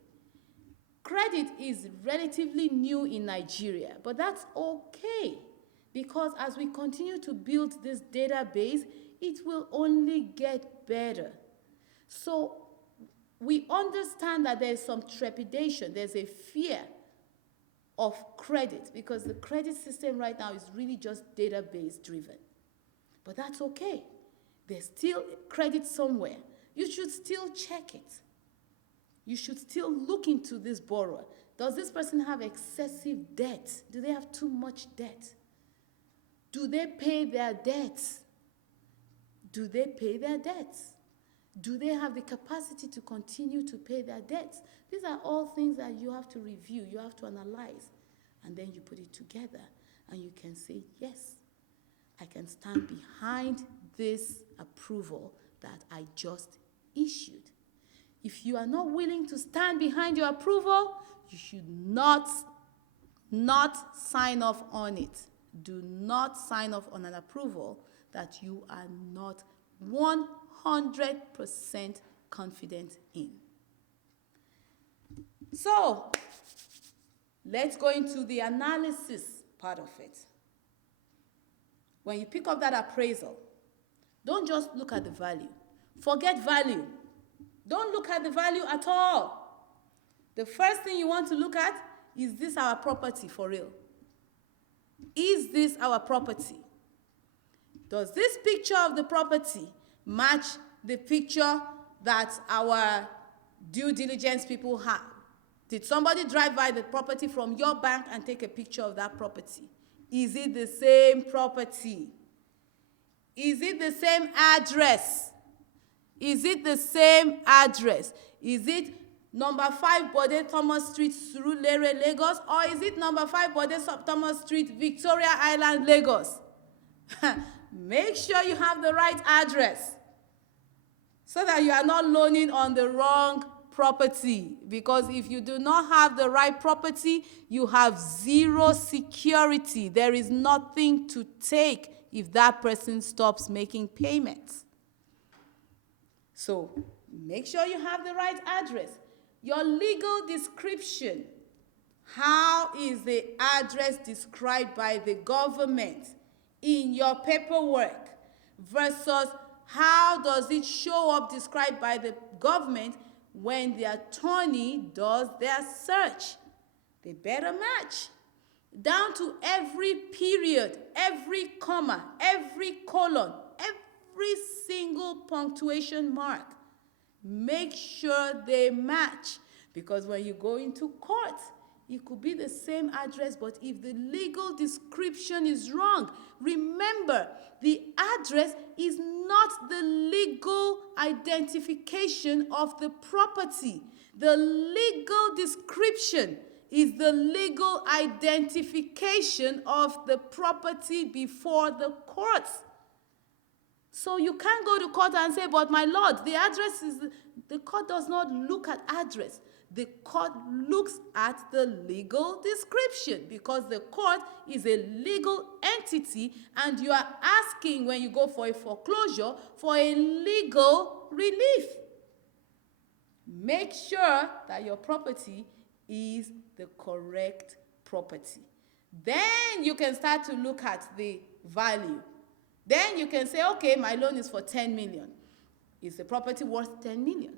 Credit is relatively new in Nigeria, but that's okay, because as we continue to build this database, it will only get better. So, we understand that there's some trepidation, there's a fear of credit, because the credit system right now is really just database driven. But that's okay. There's still credit somewhere. You should still check it. you should still look into this borrower. Does this person have excessive debt? Do they have too much debt? Do they pay their debts? Do they pay their debts? Do they have the capacity to continue to pay their debts? These are all things that you have to review, you have to analyze, and then you put it together, and you can say, yes, I can stand behind this approval that I just issued. If you are not willing to stand behind your approval, you should not sign off on it. Do not sign off on an approval that you are not 100% confident in. So, let's go into the analysis part of it. When you pick up that appraisal, don't just look at the value. Forget value. Don't look at the value at all. The first thing you want to look at, is this our property for real? Is this our property? Does this picture of the property match the picture that our due diligence people have? Did somebody drive by the property from your bank and take a picture of that property? Is it the same property? Is it the same address? Is it the same address? Is it number 5 Bode Thomas Street, Surulere, Lagos? Or is it number 5 Bode Thomas Street, Victoria Island, Lagos? Make sure you have the right address so that you are not loaning on the wrong property. Because if you do not have the right property, you have zero security. There is nothing to take if that person stops making payments. So make sure you have the right address. Your legal description. How is the address described by the government in your paperwork versus how does it show up described by the government when the attorney does their search? They better match. Down to every period, every comma, every colon, every single punctuation mark. Make sure they match, because when you go into court, it could be the same address, but if the legal description is wrong, remember, the address is not the legal identification of the property. The legal description is the legal identification of the property before the courts. So you can't go to court and say, but my lord, the address is, the court does not look at address. The court looks at the legal description, because the court is a legal entity and you are asking, when you go for a foreclosure, for a legal relief. Make sure that your property is the correct property. Then you can start to look at the value. Then you can say, okay, my loan is for 10 million. Is the property worth 10 million?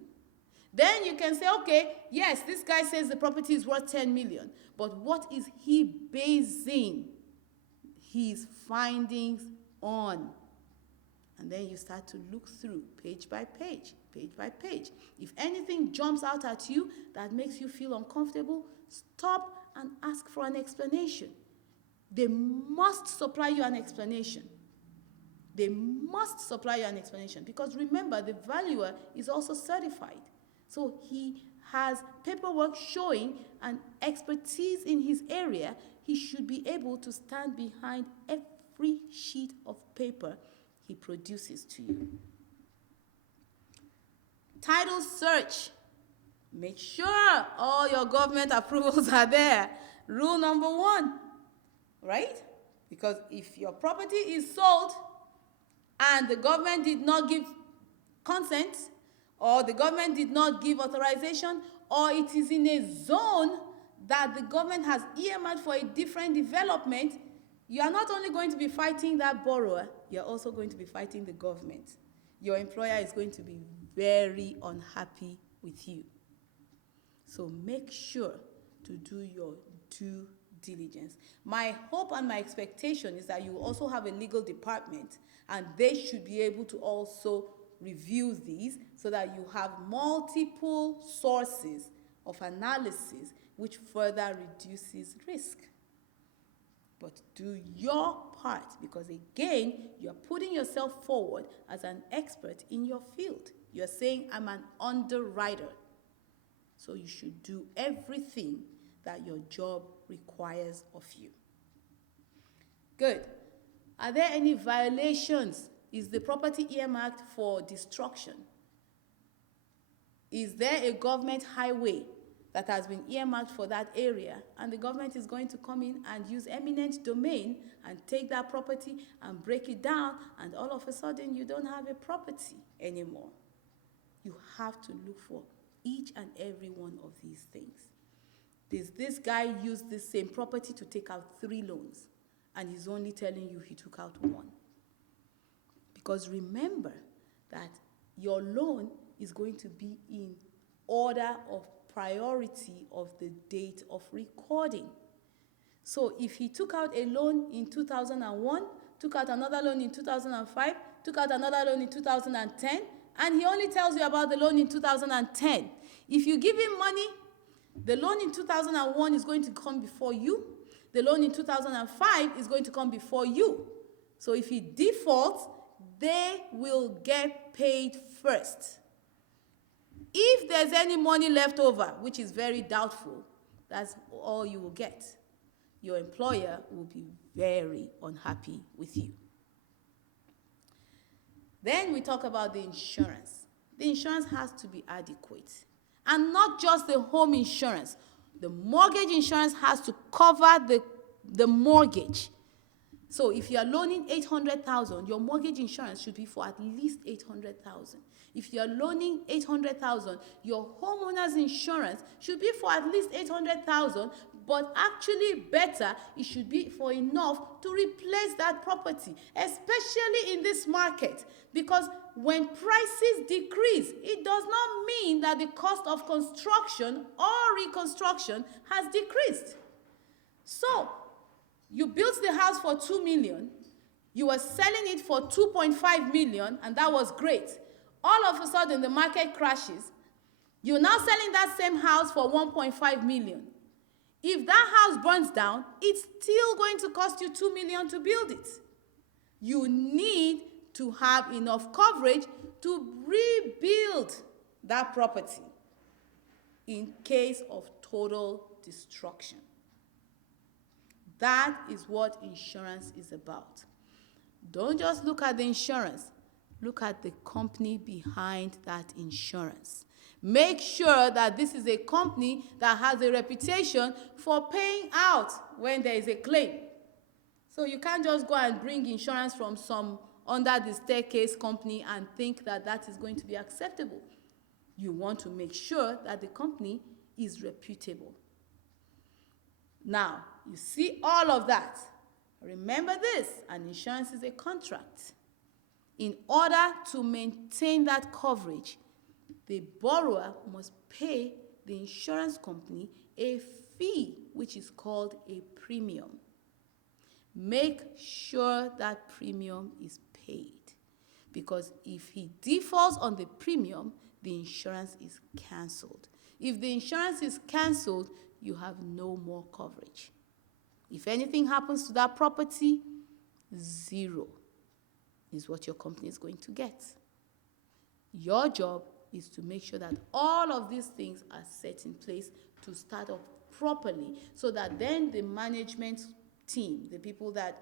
Then you can say, okay, yes, this guy says the property is worth 10 million, but what is he basing his findings on? And then you start to look through page by page, page by page. If anything jumps out at you that makes you feel uncomfortable, stop and ask for an explanation. They must supply you an explanation. They must supply you an explanation, because remember, the valuer is also certified. So he has paperwork showing an expertise in his area. He should be able to stand behind every sheet of paper he produces to you. Title search. Make sure all your government approvals are there. Rule number 1, right? Because if your property is sold and the government did not give consent, or the government did not give authorization, or it is in a zone that the government has earmarked for a different development, you are not only going to be fighting that borrower, you're also going to be fighting the government. Your employer is going to be very unhappy with you. So make sure to do your due diligence. My hope and my expectation is that you also have a legal department, and they should be able to also review these so that you have multiple sources of analysis, which further reduces risk. But do your part, because again, you're putting yourself forward as an expert in your field. You're saying, I'm an underwriter. So you should do everything that your job requires of you. Good. Are there any violations? Is the property earmarked for destruction? Is there a government highway that has been earmarked for that area, and the government is going to come in and use eminent domain and take that property and break it down, and all of a sudden you don't have a property anymore? You have to look for each and every one of these things. This guy used this same property to take out 3 loans, and he's only telling you he took out 1. Because remember that your loan is going to be in order of priority of the date of recording. So if he took out a loan in 2001, took out another loan in 2005, took out another loan in 2010, and he only tells you about the loan in 2010. If you give him money, the loan in 2001 is going to come before you. The loan in 2005 is going to come before you. So if he defaults, they will get paid first. If there's any money left over, which is very doubtful, that's all you will get. Your employer will be very unhappy with you. Then we talk about the insurance. The insurance has to be adequate. And not just the home insurance. The mortgage insurance has to cover the mortgage. So if you are loaning $800,000, your mortgage insurance should be for at least $800,000. If you are loaning $800,000, your homeowner's insurance should be for at least $800,000, but actually better, it should be for enough to replace that property, especially in this market. Because when prices decrease, it does not mean that the cost of construction or reconstruction has decreased. So, you built the house for $2 million, you were selling it for $2.5 million, and that was great. All of a sudden, the market crashes. You're now selling that same house for $1.5 million. If that house burns down, it's still going to cost you $2 million to build it. You need to have enough coverage to rebuild that property in case of total destruction. That is what insurance is about. Don't just look at the insurance. Look at the company behind that insurance. Make sure that this is a company that has a reputation for paying out when there is a claim. So you can't just go and bring insurance from some under the staircase company and think that that is going to be acceptable. You want to make sure that the company is reputable. Now, you see all of that. Remember this, an insurance is a contract. In order to maintain that coverage, the borrower must pay the insurance company a fee, which is called a premium. Make sure that premium is paid, because if he defaults on the premium, the insurance is cancelled. If the insurance is cancelled, you have no more coverage. If anything happens to that property, zero is what your company is going to get. Your job is to make sure that all of these things are set in place to start off properly, so that then the management team, the people that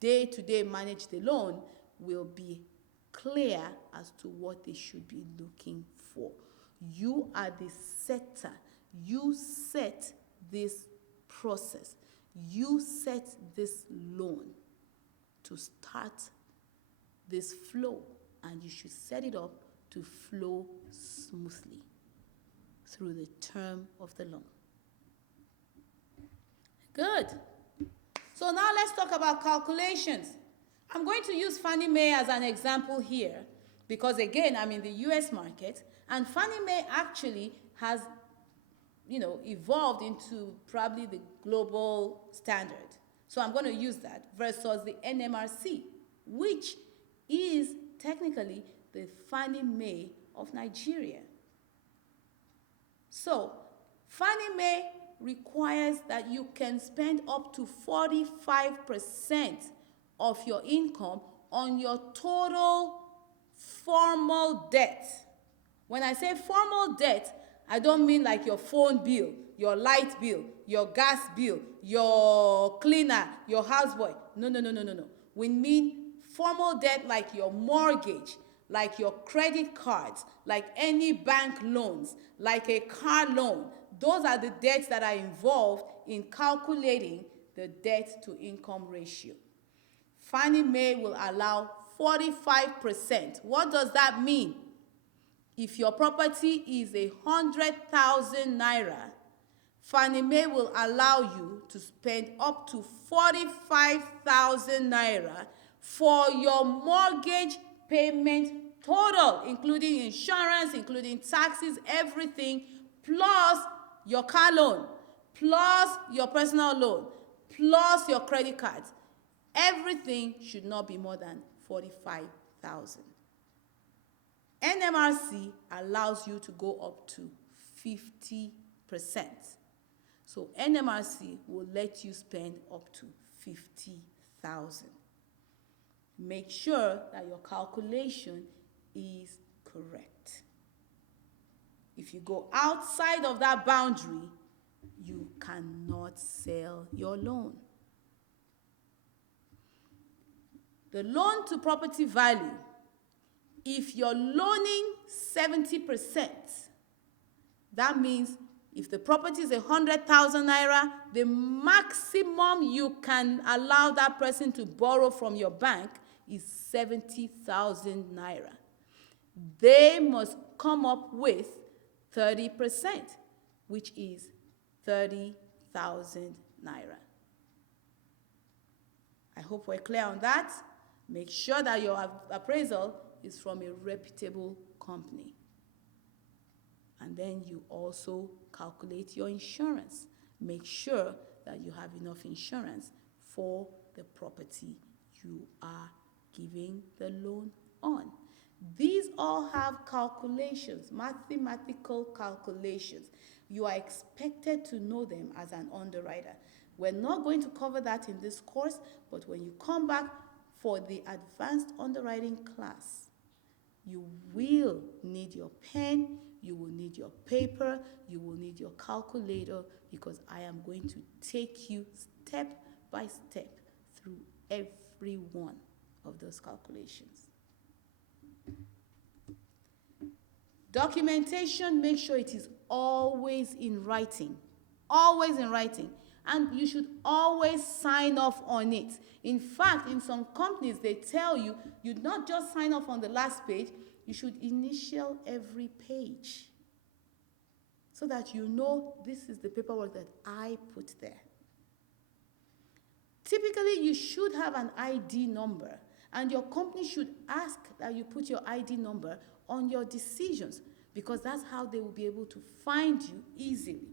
day-to-day manage the loan, will be clear as to what they should be looking for. You are the setter. You set this process. You set this loan to start this flow, and you should set it up to flow smoothly through the term of the loan. Good. So now let's talk about calculations. I'm going to use Fannie Mae as an example here because, again, I'm in the US market, and Fannie Mae actually has evolved into probably the global standard. So I'm going to use that versus the NMRC, which is technically the Fannie Mae of Nigeria. So, Fannie Mae requires that you can spend up to 45% of your income on your total formal debt. When I say formal debt, I don't mean like your phone bill, your light bill, your gas bill, your cleaner, your houseboy. No. We mean formal debt like your mortgage, like your credit cards, like any bank loans, like a car loan. Those are the debts that are involved in calculating the debt to income ratio. Fannie Mae will allow 45%. What does that mean? If your property is 100,000 naira, Fannie Mae will allow you to spend up to 45,000 naira for your mortgage payment total, including insurance, including taxes, everything, plus your car loan, plus your personal loan, plus your credit cards. Everything should not be more than 45,000. NMRC allows you to go up to 50%. So NMRC will let you spend up to 50,000. Make sure that your calculation is correct. If you go outside of that boundary, you cannot sell your loan. The loan to property value, if you're loaning 70%, that means if the property is 100,000 naira, the maximum you can allow that person to borrow from your bank is 70,000 naira. They must come up with 30%, which is 30,000 naira. I hope we're clear on that. Make sure that your appraisal is from a reputable company. And then you also calculate your insurance. Make sure that you have enough insurance for the property you are giving the loan on. These all have calculations, mathematical calculations. You are expected to know them as an underwriter. We're not going to cover that in this course, but when you come back for the advanced underwriting class, you will need your pen, you will need your paper, you will need your calculator, because I am going to take you step by step through every one of those calculations. Documentation, make sure it is always in writing. Always in writing. And you should always sign off on it. In fact, in some companies, they tell you, you not just sign off on the last page, you should initial every page so that you know this is the paperwork that I put there. Typically, you should have an ID number, and your company should ask that you put your ID number on your decisions, because that's how they will be able to find you easily.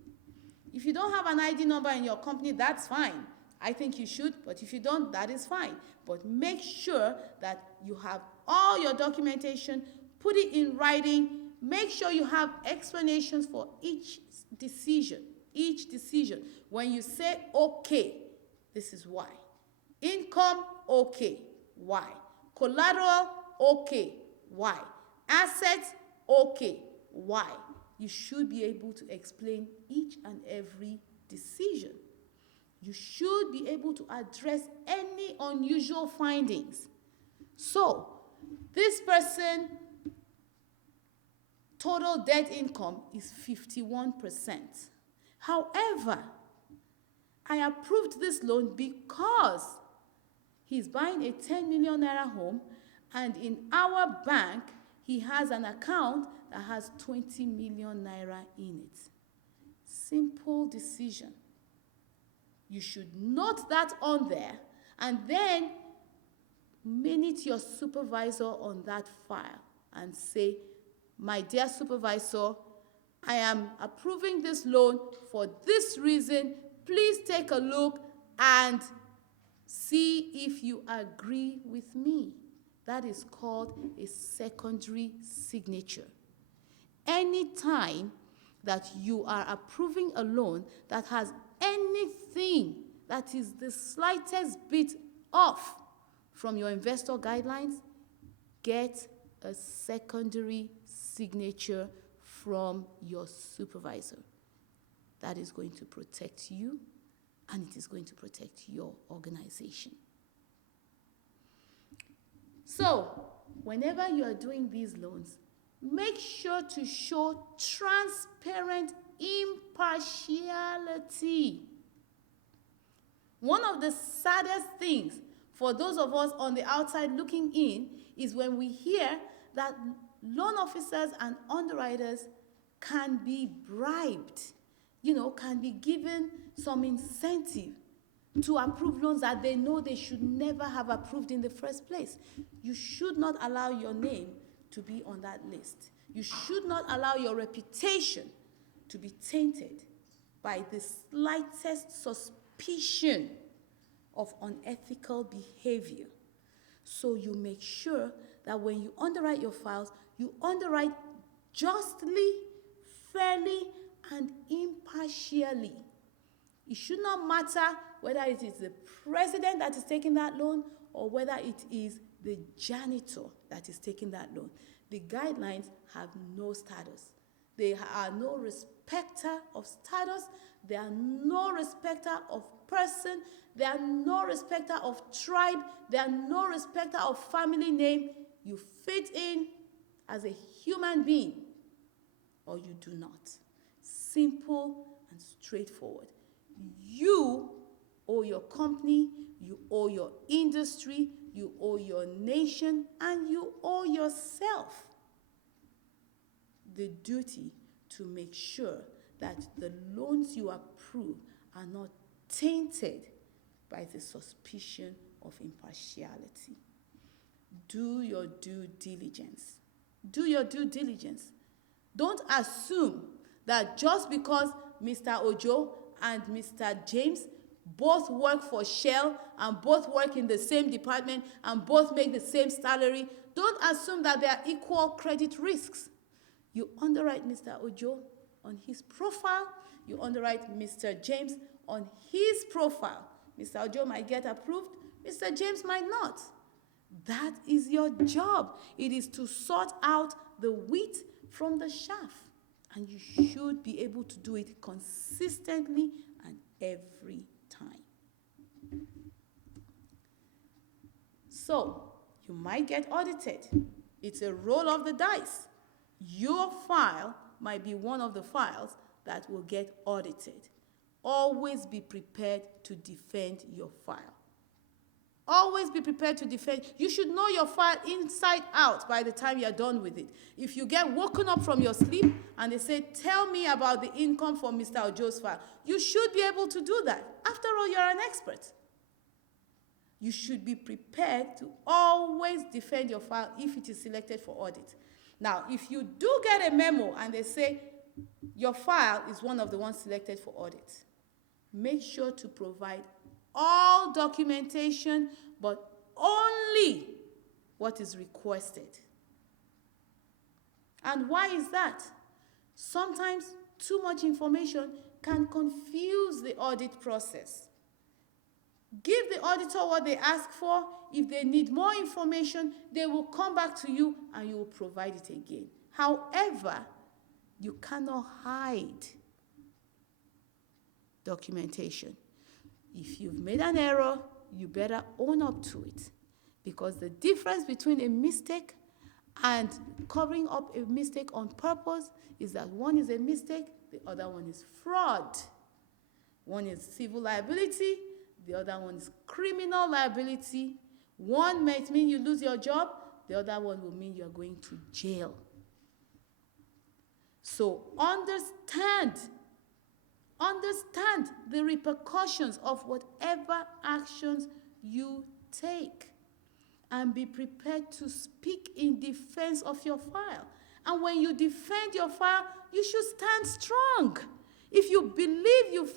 If you don't have an ID number in your company, that's fine. I think you should, but if you don't, that is fine. But make sure that you have all your documentation, put it in writing, make sure you have explanations for each decision. When you say, okay, this is why. Income, okay, why? Collateral, okay, why? Assets, okay, why? You should be able to explain each and every decision. You should be able to address any unusual findings. So, this person, total debt income is 51%. However, I approved this loan because he's buying a 10 million naira home, and in our bank, he has an account that has 20 million naira in it. Simple decision. You should note that on there, and then minute your supervisor on that file and say, my dear supervisor, I am approving this loan for this reason. Please take a look and see if you agree with me. That is called a secondary signature. Anytime that you are approving a loan that has anything that is the slightest bit off from your investor guidelines, get a secondary signature from your supervisor. That is going to protect you, and it is going to protect your organization. So, whenever you are doing these loans, make sure to show transparent impartiality. One of the saddest things for those of us on the outside looking in is when we hear that loan officers and underwriters can be bribed, can be given some incentive to approve loans that they know they should never have approved in the first place. You should not allow your name to be on that list. You should not allow your reputation to be tainted by the slightest suspicion of unethical behavior. So you make sure that when you underwrite your files, you underwrite justly, fairly, and impartially. It should not matter whether it is the president that is taking that loan or whether it is the janitor that is taking that loan. The guidelines have no status. They are no respecter of status. They are no respecter of person. They are no respecter of tribe. They are no respecter of family name. You fit in as a human being or you do not. Simple and straightforward. You owe your company, you owe your industry, you owe your nation, and you owe yourself the duty to make sure that the loans you approve are not tainted by the suspicion of impartiality. Do your due diligence. Do your due diligence. Don't assume that just because Mr. Ojo and Mr. James both work for Shell and both work in the same department and both make the same salary, don't assume that they are equal credit risks. You underwrite Mr. Ojo on his profile. You underwrite Mr. James on his profile. Mr. Ojo might get approved. Mr. James might not. That is your job. It is to sort out the wheat from the chaff. And you should be able to do it consistently and every time. So, you might get audited. It's a roll of the dice. Your file might be one of the files that will get audited. Always be prepared to defend your file. Always be prepared to defend. You should know your file inside out by the time you're done with it. If you get woken up from your sleep and they say, tell me about the income for Mr. Ojo's file, you should be able to do that. After all, you're an expert. You should be prepared to always defend your file if it is selected for audit. Now, if you do get a memo and they say your file is one of the ones selected for audit, make sure to provide all documentation, but only what is requested. And why is that? Sometimes too much information can confuse the audit process. Give the auditor what they ask for. If they need more information, they will come back to you and you will provide it again. However, you cannot hide documentation. If you've made an error, you better own up to it. Because the difference between a mistake and covering up a mistake on purpose is that one is a mistake, the other one is fraud. One is civil liability, the other one is criminal liability. One might mean you lose your job, the other one will mean you're going to jail. So understand the repercussions of whatever actions you take. And be prepared to speak in defense of your file. And when you defend your file, you should stand strong. If you believe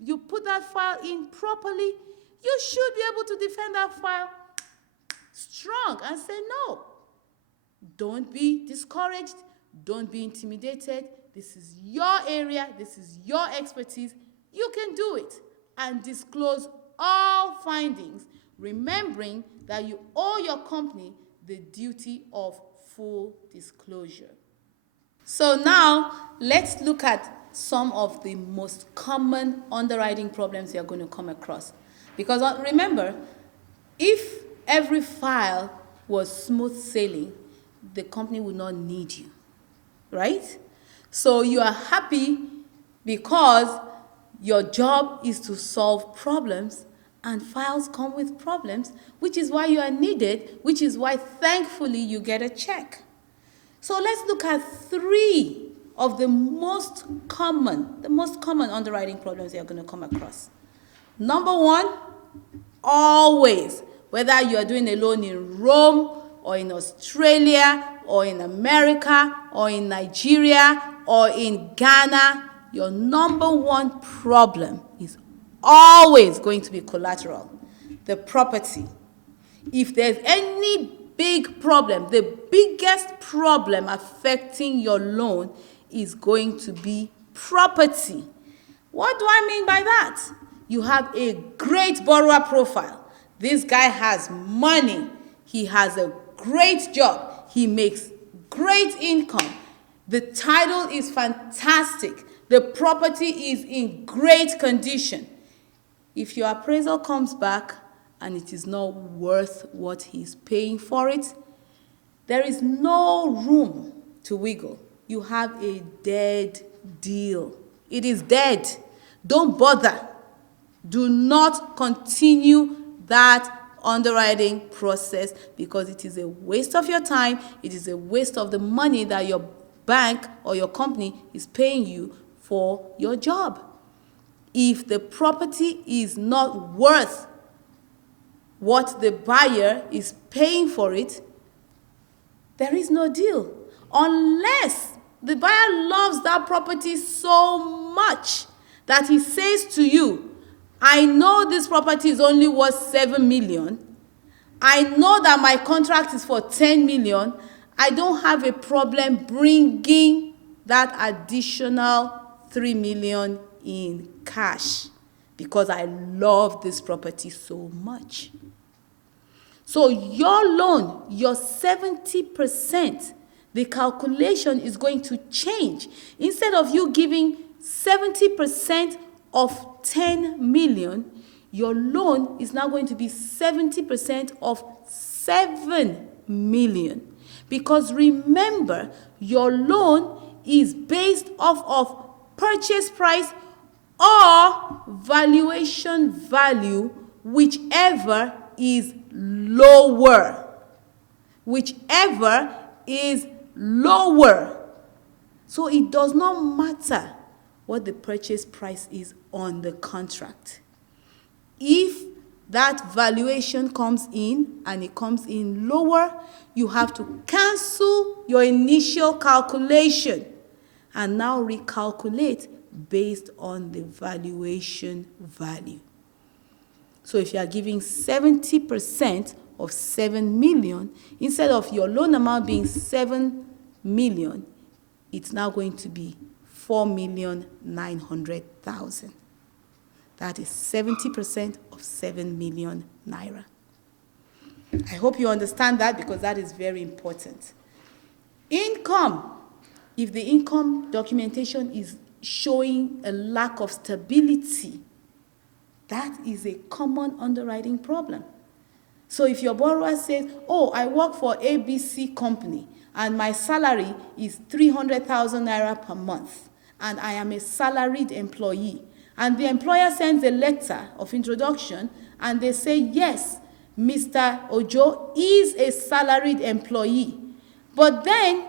you put that file in properly, you should be able to defend that file strong and say, no, don't be discouraged. Don't be intimidated. This is your area. This is your expertise. You can do it. And disclose all findings, remembering that you owe your company the duty of full disclosure. So now, let's look at some of the most common underwriting problems you're going to come across. Because remember, if every file was smooth sailing, the company would not need you, right? So you are happy because your job is to solve problems, and files come with problems, which is why you are needed, which is why thankfully you get a check. So let's look at 3 of the most common underwriting problems you're going to come across. Number 1, always, whether you are doing a loan in Rome or in Australia or in America or in Nigeria or in Ghana, your number 1 problem is always going to be collateral, the property. If there's any big problem, the biggest problem affecting your loan is going to be property. What do I mean by that? You have a great borrower profile. This guy has money. He has a great job. He makes great income. The title is fantastic. The property is in great condition. If your appraisal comes back and it is not worth what he's paying for it, there is no room to wiggle. You have a dead deal. It is dead. Don't bother. Do not continue that underwriting process because it is a waste of your time. It is a waste of the money that your bank or your company is paying you for your job. If the property is not worth what the buyer is paying for it, there is no deal. Unless the buyer loves that property so much that he says to you, I know this property is only worth 7 million. I know that my contract is for 10 million. I don't have a problem bringing that additional 3 million in cash because I love this property so much. So your loan, your 70%, the calculation is going to change. Instead of you giving 70% of 10 million, your loan is now going to be 70% of 7 million. Because remember, your loan is based off of purchase price or valuation value, whichever is lower. Whichever is lower. So it does not matter what the purchase price is on the contract. If that valuation comes in and it comes in lower, you have to cancel your initial calculation and now recalculate based on the valuation value. So if you are giving 70% of 7 million, instead of your loan amount being 7 million, it's now going to be 4,900,000. That is 70% of 7 million naira. I hope you understand that because that is very important. Income. If the income documentation is showing a lack of stability, that is a common underwriting problem. So if your borrower says, oh, I work for ABC company and my salary is 300,000 naira per month and I am a salaried employee, and the employer sends a letter of introduction and they say, yes, Mr. Ojo is a salaried employee. But then,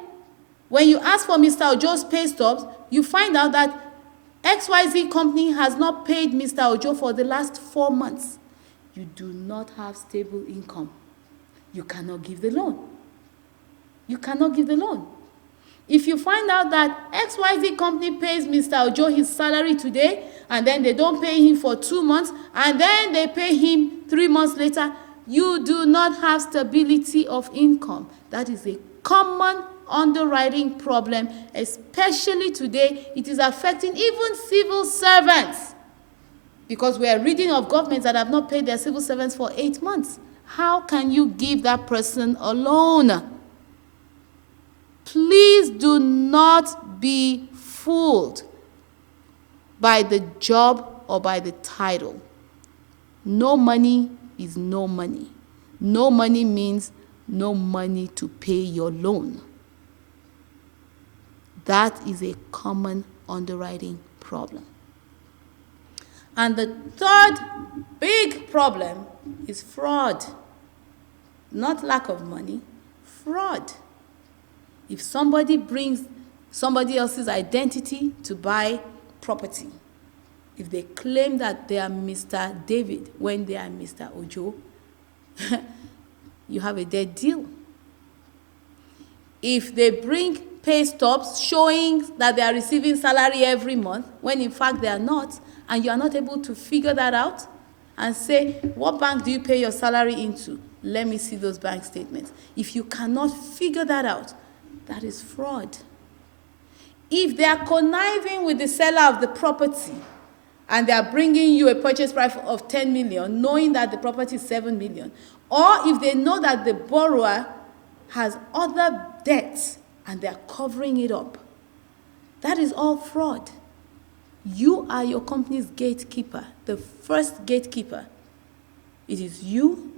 when you ask for Mr. Ojo's pay stubs, you find out that XYZ company has not paid Mr. Ojo for the last 4 months. You do not have stable income. You cannot give the loan. You cannot give the loan. If you find out that XYZ company pays Mr. Ojo his salary today, and then they don't pay him for 2 months, and then they pay him 3 months later, you do not have stability of income. That is a common underwriting problem, especially today. It is affecting even civil servants, because we are reading of governments that have not paid their civil servants for 8 months. How can you give that person a loan? Please do not be fooled by the job or by the title. No money is no money. No money means no money to pay your loan. That is a common underwriting problem. And the third big problem is fraud. Not lack of money, fraud. If somebody brings somebody else's identity to buy property, if they claim that they are Mr. David when they are Mr. Ojo, you have a dead deal. If they bring pay stubs showing that they are receiving salary every month, when in fact they are not, and you are not able to figure that out and say, what bank do you pay your salary into? Let me see those bank statements. If you cannot figure that out, that is fraud. If they are conniving with the seller of the property and they are bringing you a purchase price of 10 million, knowing that the property is 7 million, or if they know that the borrower has other debts and they are covering it up, that is all fraud. You are your company's gatekeeper, the first gatekeeper. It is you,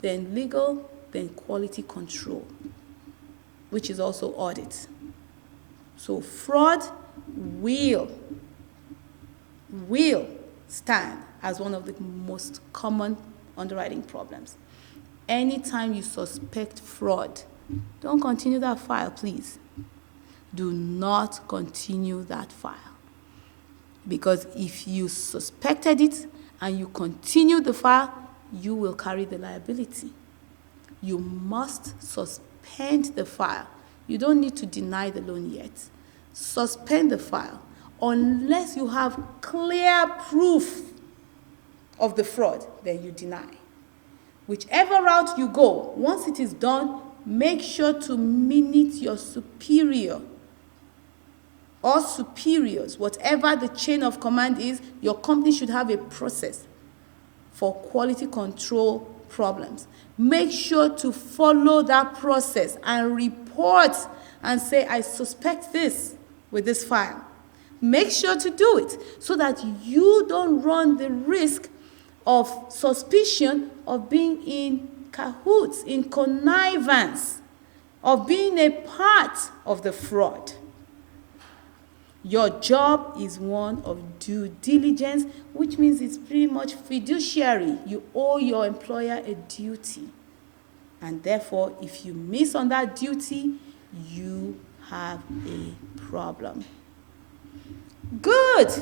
then legal, then quality control, which is also audit. So fraud will stand as one of the most common underwriting problems. Anytime you suspect fraud, don't continue that file, please. Do not continue that file. Because if you suspected it and you continue the file, you will carry the liability. You must suspend the file. You don't need to deny the loan yet. Suspend the file unless you have clear proof of the fraud, then you deny. Whichever route you go, once it is done, make sure to minute your superior or superiors, whatever the chain of command is. Your company should have a process for quality control problems. Make sure to follow that process and report and say, I suspect this with this file. Make sure to do it so that you don't run the risk of suspicion of being in cahoots, in connivance, of being a part of the fraud. Your job is one of due diligence, which means it's pretty much fiduciary. You owe your employer a duty. And therefore, if you miss on that duty, you have a problem. Good.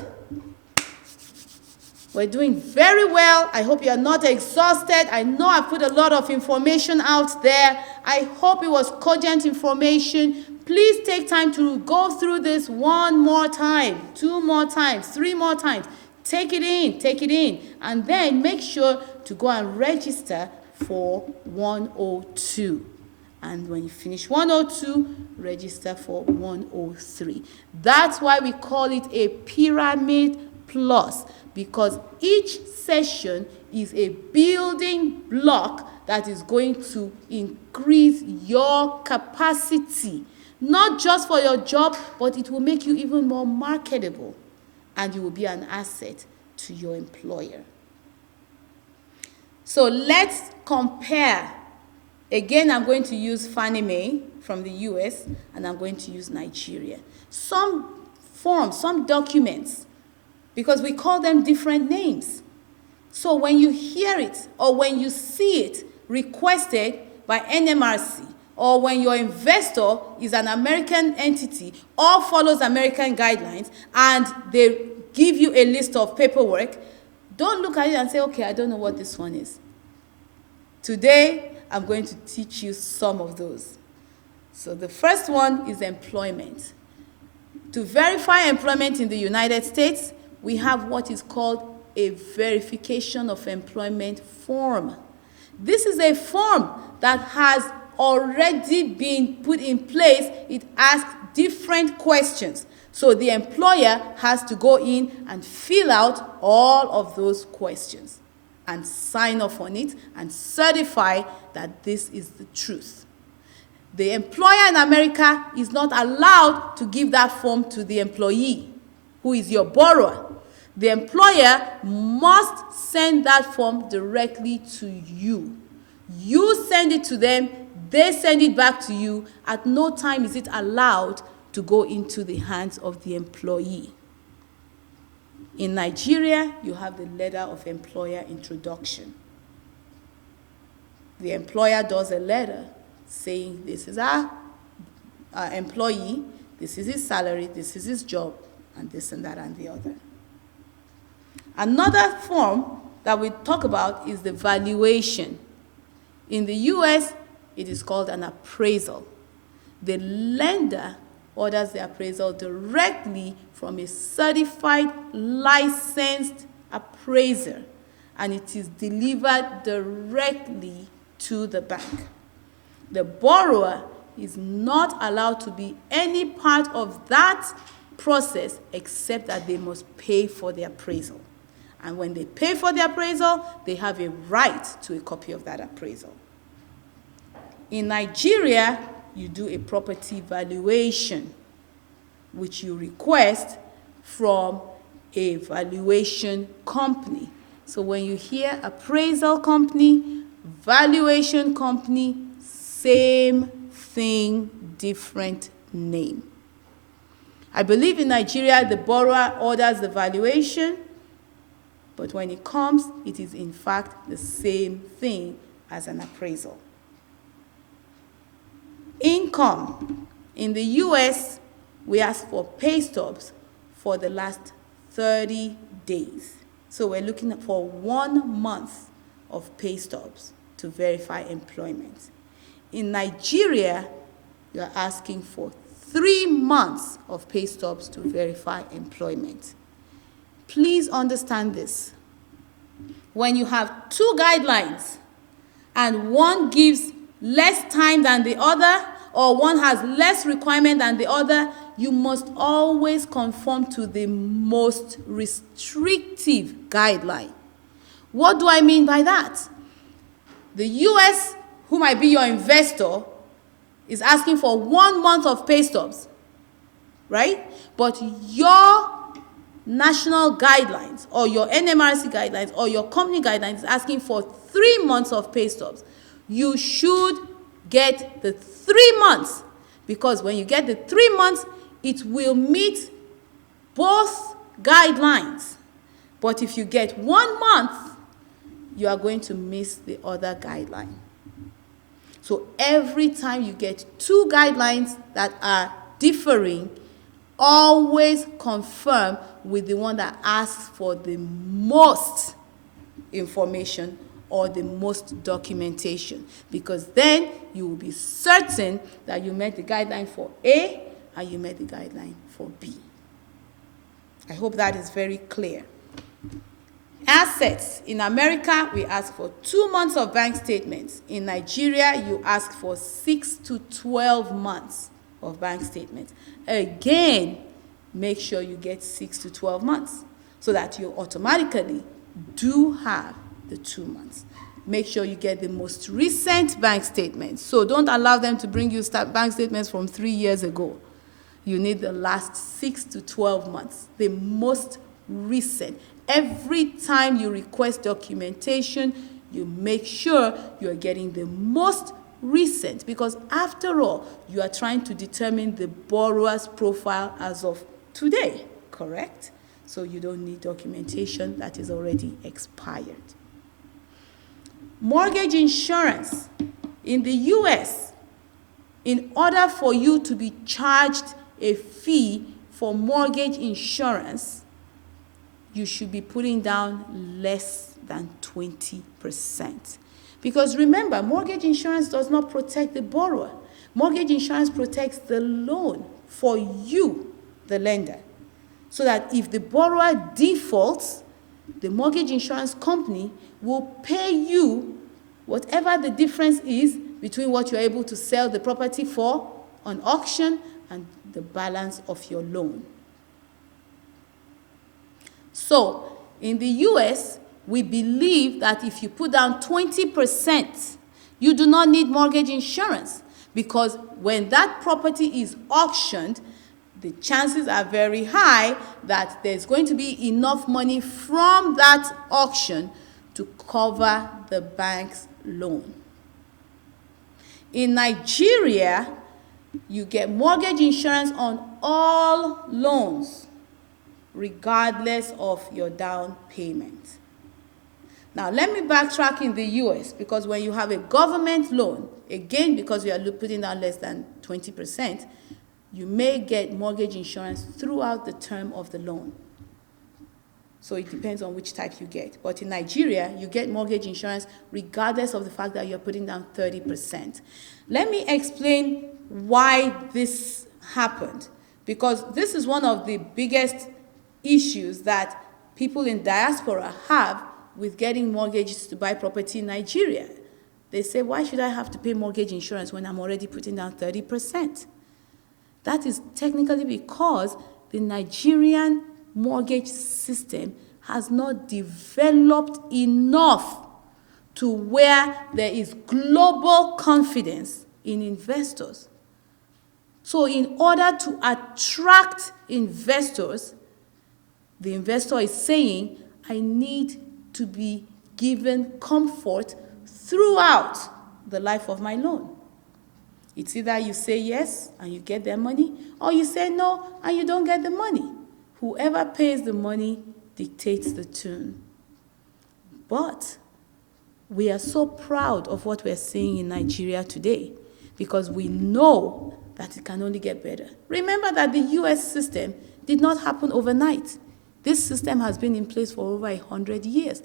We're doing very well. I hope you're not exhausted. I know I put a lot of information out there. I hope it was cogent information. Please take time to go through this one more time, 2 more times, 3 more times. Take it in, and then make sure to go and register for 102. And when you finish 102, register for 103. That's why we call it a Pyramid Plus, because each session is a building block that is going to increase your capacity, not just for your job, but it will make you even more marketable, and you will be an asset to your employer. So let's compare. Again, I'm going to use Fannie Mae from the US, and I'm going to use Nigeria. Some forms, some documents, because we call them different names. So when you hear it or when you see it requested by NMRC, or when your investor is an American entity or follows American guidelines and they give you a list of paperwork, don't look at it and say, okay, I don't know what this one is. Today, I'm going to teach you some of those. So the first one is employment. To verify employment in the United States, we have what is called a verification of employment form. This is a form that has already been put in place. It asks different questions. So the employer has to go in and fill out all of those questions and sign off on it and certify that this is the truth. The employer in America is not allowed to give that form to the employee, who is your borrower. The employer must send that form directly to you. You send it to them, they send it back to you. At no time is it allowed to go into the hands of the employee. In Nigeria, you have the letter of employer introduction. The employer does a letter saying, this is our employee, this is his salary, this is his job, and this and that and the other. Another form that we talk about is the valuation. In the US, it is called an appraisal. The lender orders the appraisal directly from a certified, licensed appraiser, and it is delivered directly to the bank. The borrower is not allowed to be any part of that process except that they must pay for the appraisal. And when they pay for the appraisal, they have a right to a copy of that appraisal. In Nigeria, you do a property valuation, which you request from a valuation company. So when you hear appraisal company, valuation company, same thing, different name. I believe in Nigeria, the borrower orders the valuation, but when it comes, it is in fact the same thing as an appraisal. Income. In the US, we ask for pay stubs for the last 30 days. So we're looking for 1 month of pay stubs to verify employment. In Nigeria, you're asking for 3 months of pay stubs to verify employment. Please understand this. When you have 2 guidelines and one gives less time than the other, or one has less requirement than the other, you must always conform to the most restrictive guideline. What do I mean by that? The US, who might be your investor, is asking for 1 month of pay stubs, right? But your national guidelines or your NMRC guidelines or your company guidelines is asking for 3 months of pay stubs. You should get the 3 months, because when you get the 3 months, it will meet both guidelines. But if you get 1 month, you are going to miss the other guideline. So every time you get 2 guidelines that are differing, always confirm with the one that asks for the most information or the most documentation, because then you will be certain that you met the guideline for A and you met the guideline for B. I hope that is very clear. Assets. In America, we ask for 2 months of bank statements. In Nigeria, you ask for 6 to 12 months of bank statements. Again, make sure you get 6 to 12 months so that you automatically do have the 2 months. Make sure you get the most recent bank statements. So don't allow them to bring you bank statements from 3 years ago. You need the last 6 to 12 months, the most recent. Every time you request documentation, you make sure you are getting the most recent, because after all, you are trying to determine the borrower's profile as of today, correct? So you don't need documentation that is already expired. Mortgage insurance. In the US, in order for you to be charged a fee for mortgage insurance, you should be putting down less than 20%. Because remember, mortgage insurance does not protect the borrower. Mortgage insurance protects the loan for you, the lender. So that if the borrower defaults, the mortgage insurance company will pay you Whatever the difference is between what you're able to sell the property for on auction and the balance of your loan. So, in the US, we believe that if you put down 20%, you do not need mortgage insurance, because when that property is auctioned, the chances are very high that there's going to be enough money from that auction to cover the bank's loan. In Nigeria, you get mortgage insurance on all loans, regardless of your down payment. Now, let me backtrack in the US, because when you have a government loan, again, because you are putting down less than 20%, you may get mortgage insurance throughout the term of the loan. So it depends on which type you get. But in Nigeria, you get mortgage insurance regardless of the fact that you're putting down 30%. Let me explain why this happened, because this is one of the biggest issues that people in diaspora have with getting mortgages to buy property in Nigeria. They say, why should I have to pay mortgage insurance when I'm already putting down 30%? That is technically because the Nigerian mortgage system has not developed enough to where there is global confidence in investors. So in order to attract investors, the investor is saying, I need to be given comfort throughout the life of my loan. It's either you say yes and you get their money, or you say no and you don't get the money. Whoever pays the money dictates the tune. But we are so proud of what we're seeing in Nigeria today, because we know that it can only get better. Remember that the US system did not happen overnight. This system has been in place for over 100 years.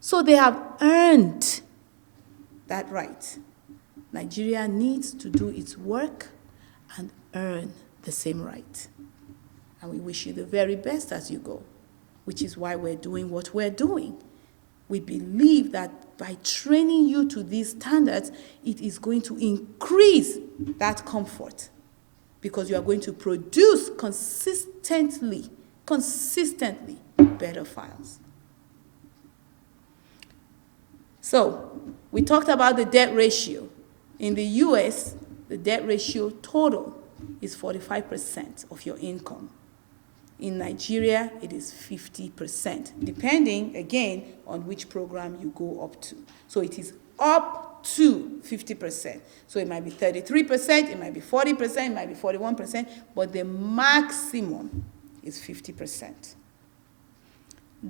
So they have earned that right. Nigeria needs to do its work and earn the same right. And we wish you the very best as you go, which is why we're doing what we're doing. We believe that by training you to these standards, it is going to increase that comfort, because you are going to produce consistently better files. So, we talked about the debt ratio. In the US, the debt ratio total is 45% of your income. In Nigeria, it is 50%, depending, again, on which program you go up to. So it is up to 50%. So it might be 33%, it might be 40%, it might be 41%, but the maximum is 50%.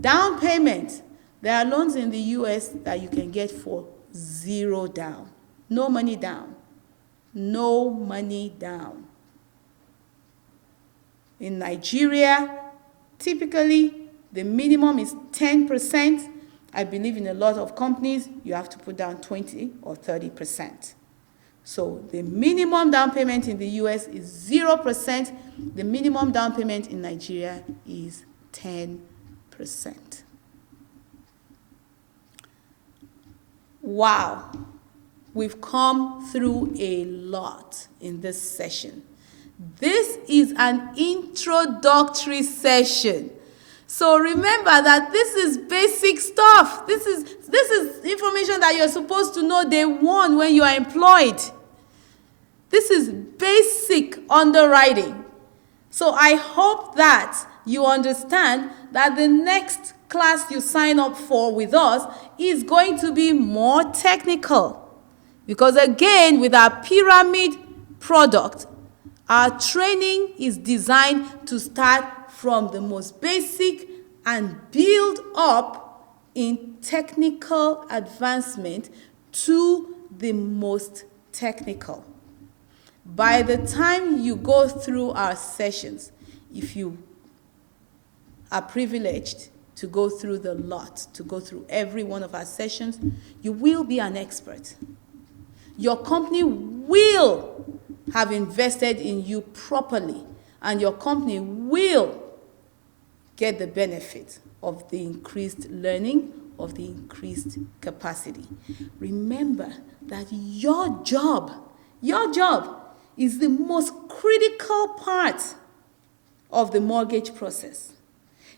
Down payment. There are loans in the US that you can get for zero down. No money down. No money down. In Nigeria, typically, the minimum is 10%. I believe in a lot of companies, you have to put down 20 or 30%. So the minimum down payment in the US is 0%. The minimum down payment in Nigeria is 10%. Wow, we've come through a lot in this session. This is an introductory session. So remember that this is basic stuff. This is information that you're supposed to know day one when you are employed. This is basic underwriting. So I hope that you understand that the next class you sign up for with us is going to be more technical. Because again, with our pyramid product, our training is designed to start from the most basic and build up in technical advancement to the most technical. By the time you go through our sessions, if you are privileged to go through the lot, to go through every one of our sessions, you will be an expert. Your company will have invested in you properly, and your company will get the benefit of the increased learning of the increased capacity. Remember that your job is the most critical part of the mortgage process.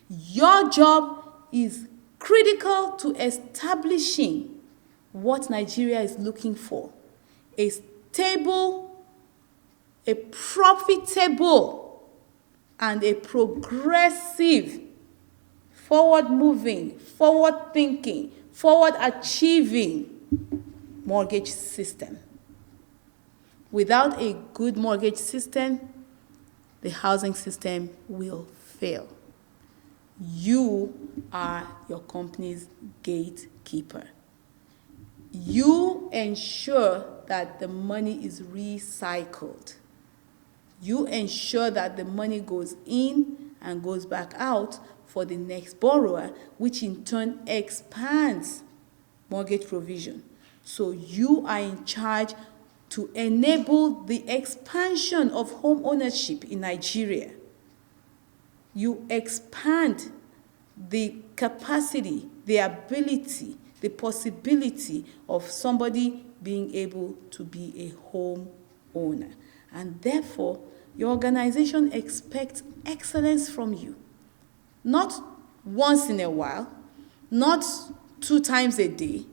Your job is critical to establishing what Nigeria is looking for: a stable, a profitable, and a progressive, forward-moving, forward-thinking, forward-achieving mortgage system. Without a good mortgage system, the housing system will fail. You are your company's gatekeeper. You ensure that the money is recycled. You ensure that the money goes in and goes back out for the next borrower, which in turn expands mortgage provision. So you are in charge to enable the expansion of home ownership in Nigeria. You expand the capacity, the ability, the possibility of somebody being able to be a home owner. And therefore, your organization expects excellence from you. Not once in a while, not 2 times a day,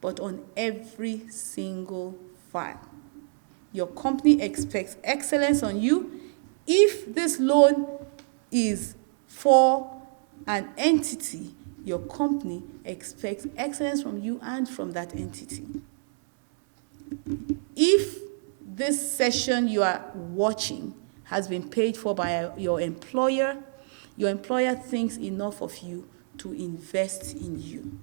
but on every single file. Your company expects excellence on you. If this loan is for an entity, your company expects excellence from you and from that entity. If this session you are watching has been paid for by your employer thinks enough of you to invest in you.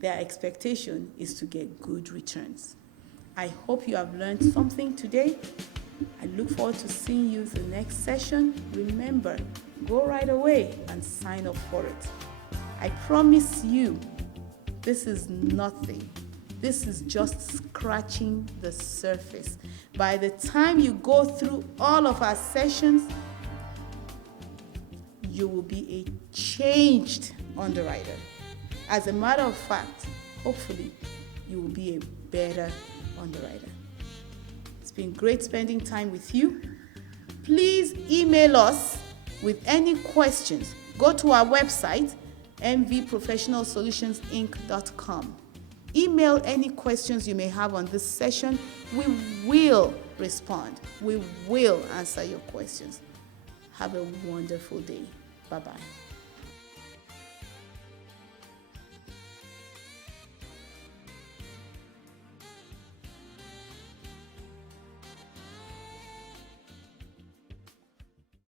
Their expectation is to get good returns. I hope you have learned something today. I look forward to seeing you the next session. Remember, go right away and sign up for it. I promise you, this is nothing. This is just scratching the surface. By the time you go through all of our sessions, you will be a changed underwriter. As a matter of fact, hopefully, you will be a better underwriter. It's been great spending time with you. Please email us with any questions. Go to our website, mvprofessionalsolutionsinc.com. Email any questions you may have on this session. We will respond. We will answer your questions. Have a wonderful day. Bye-bye.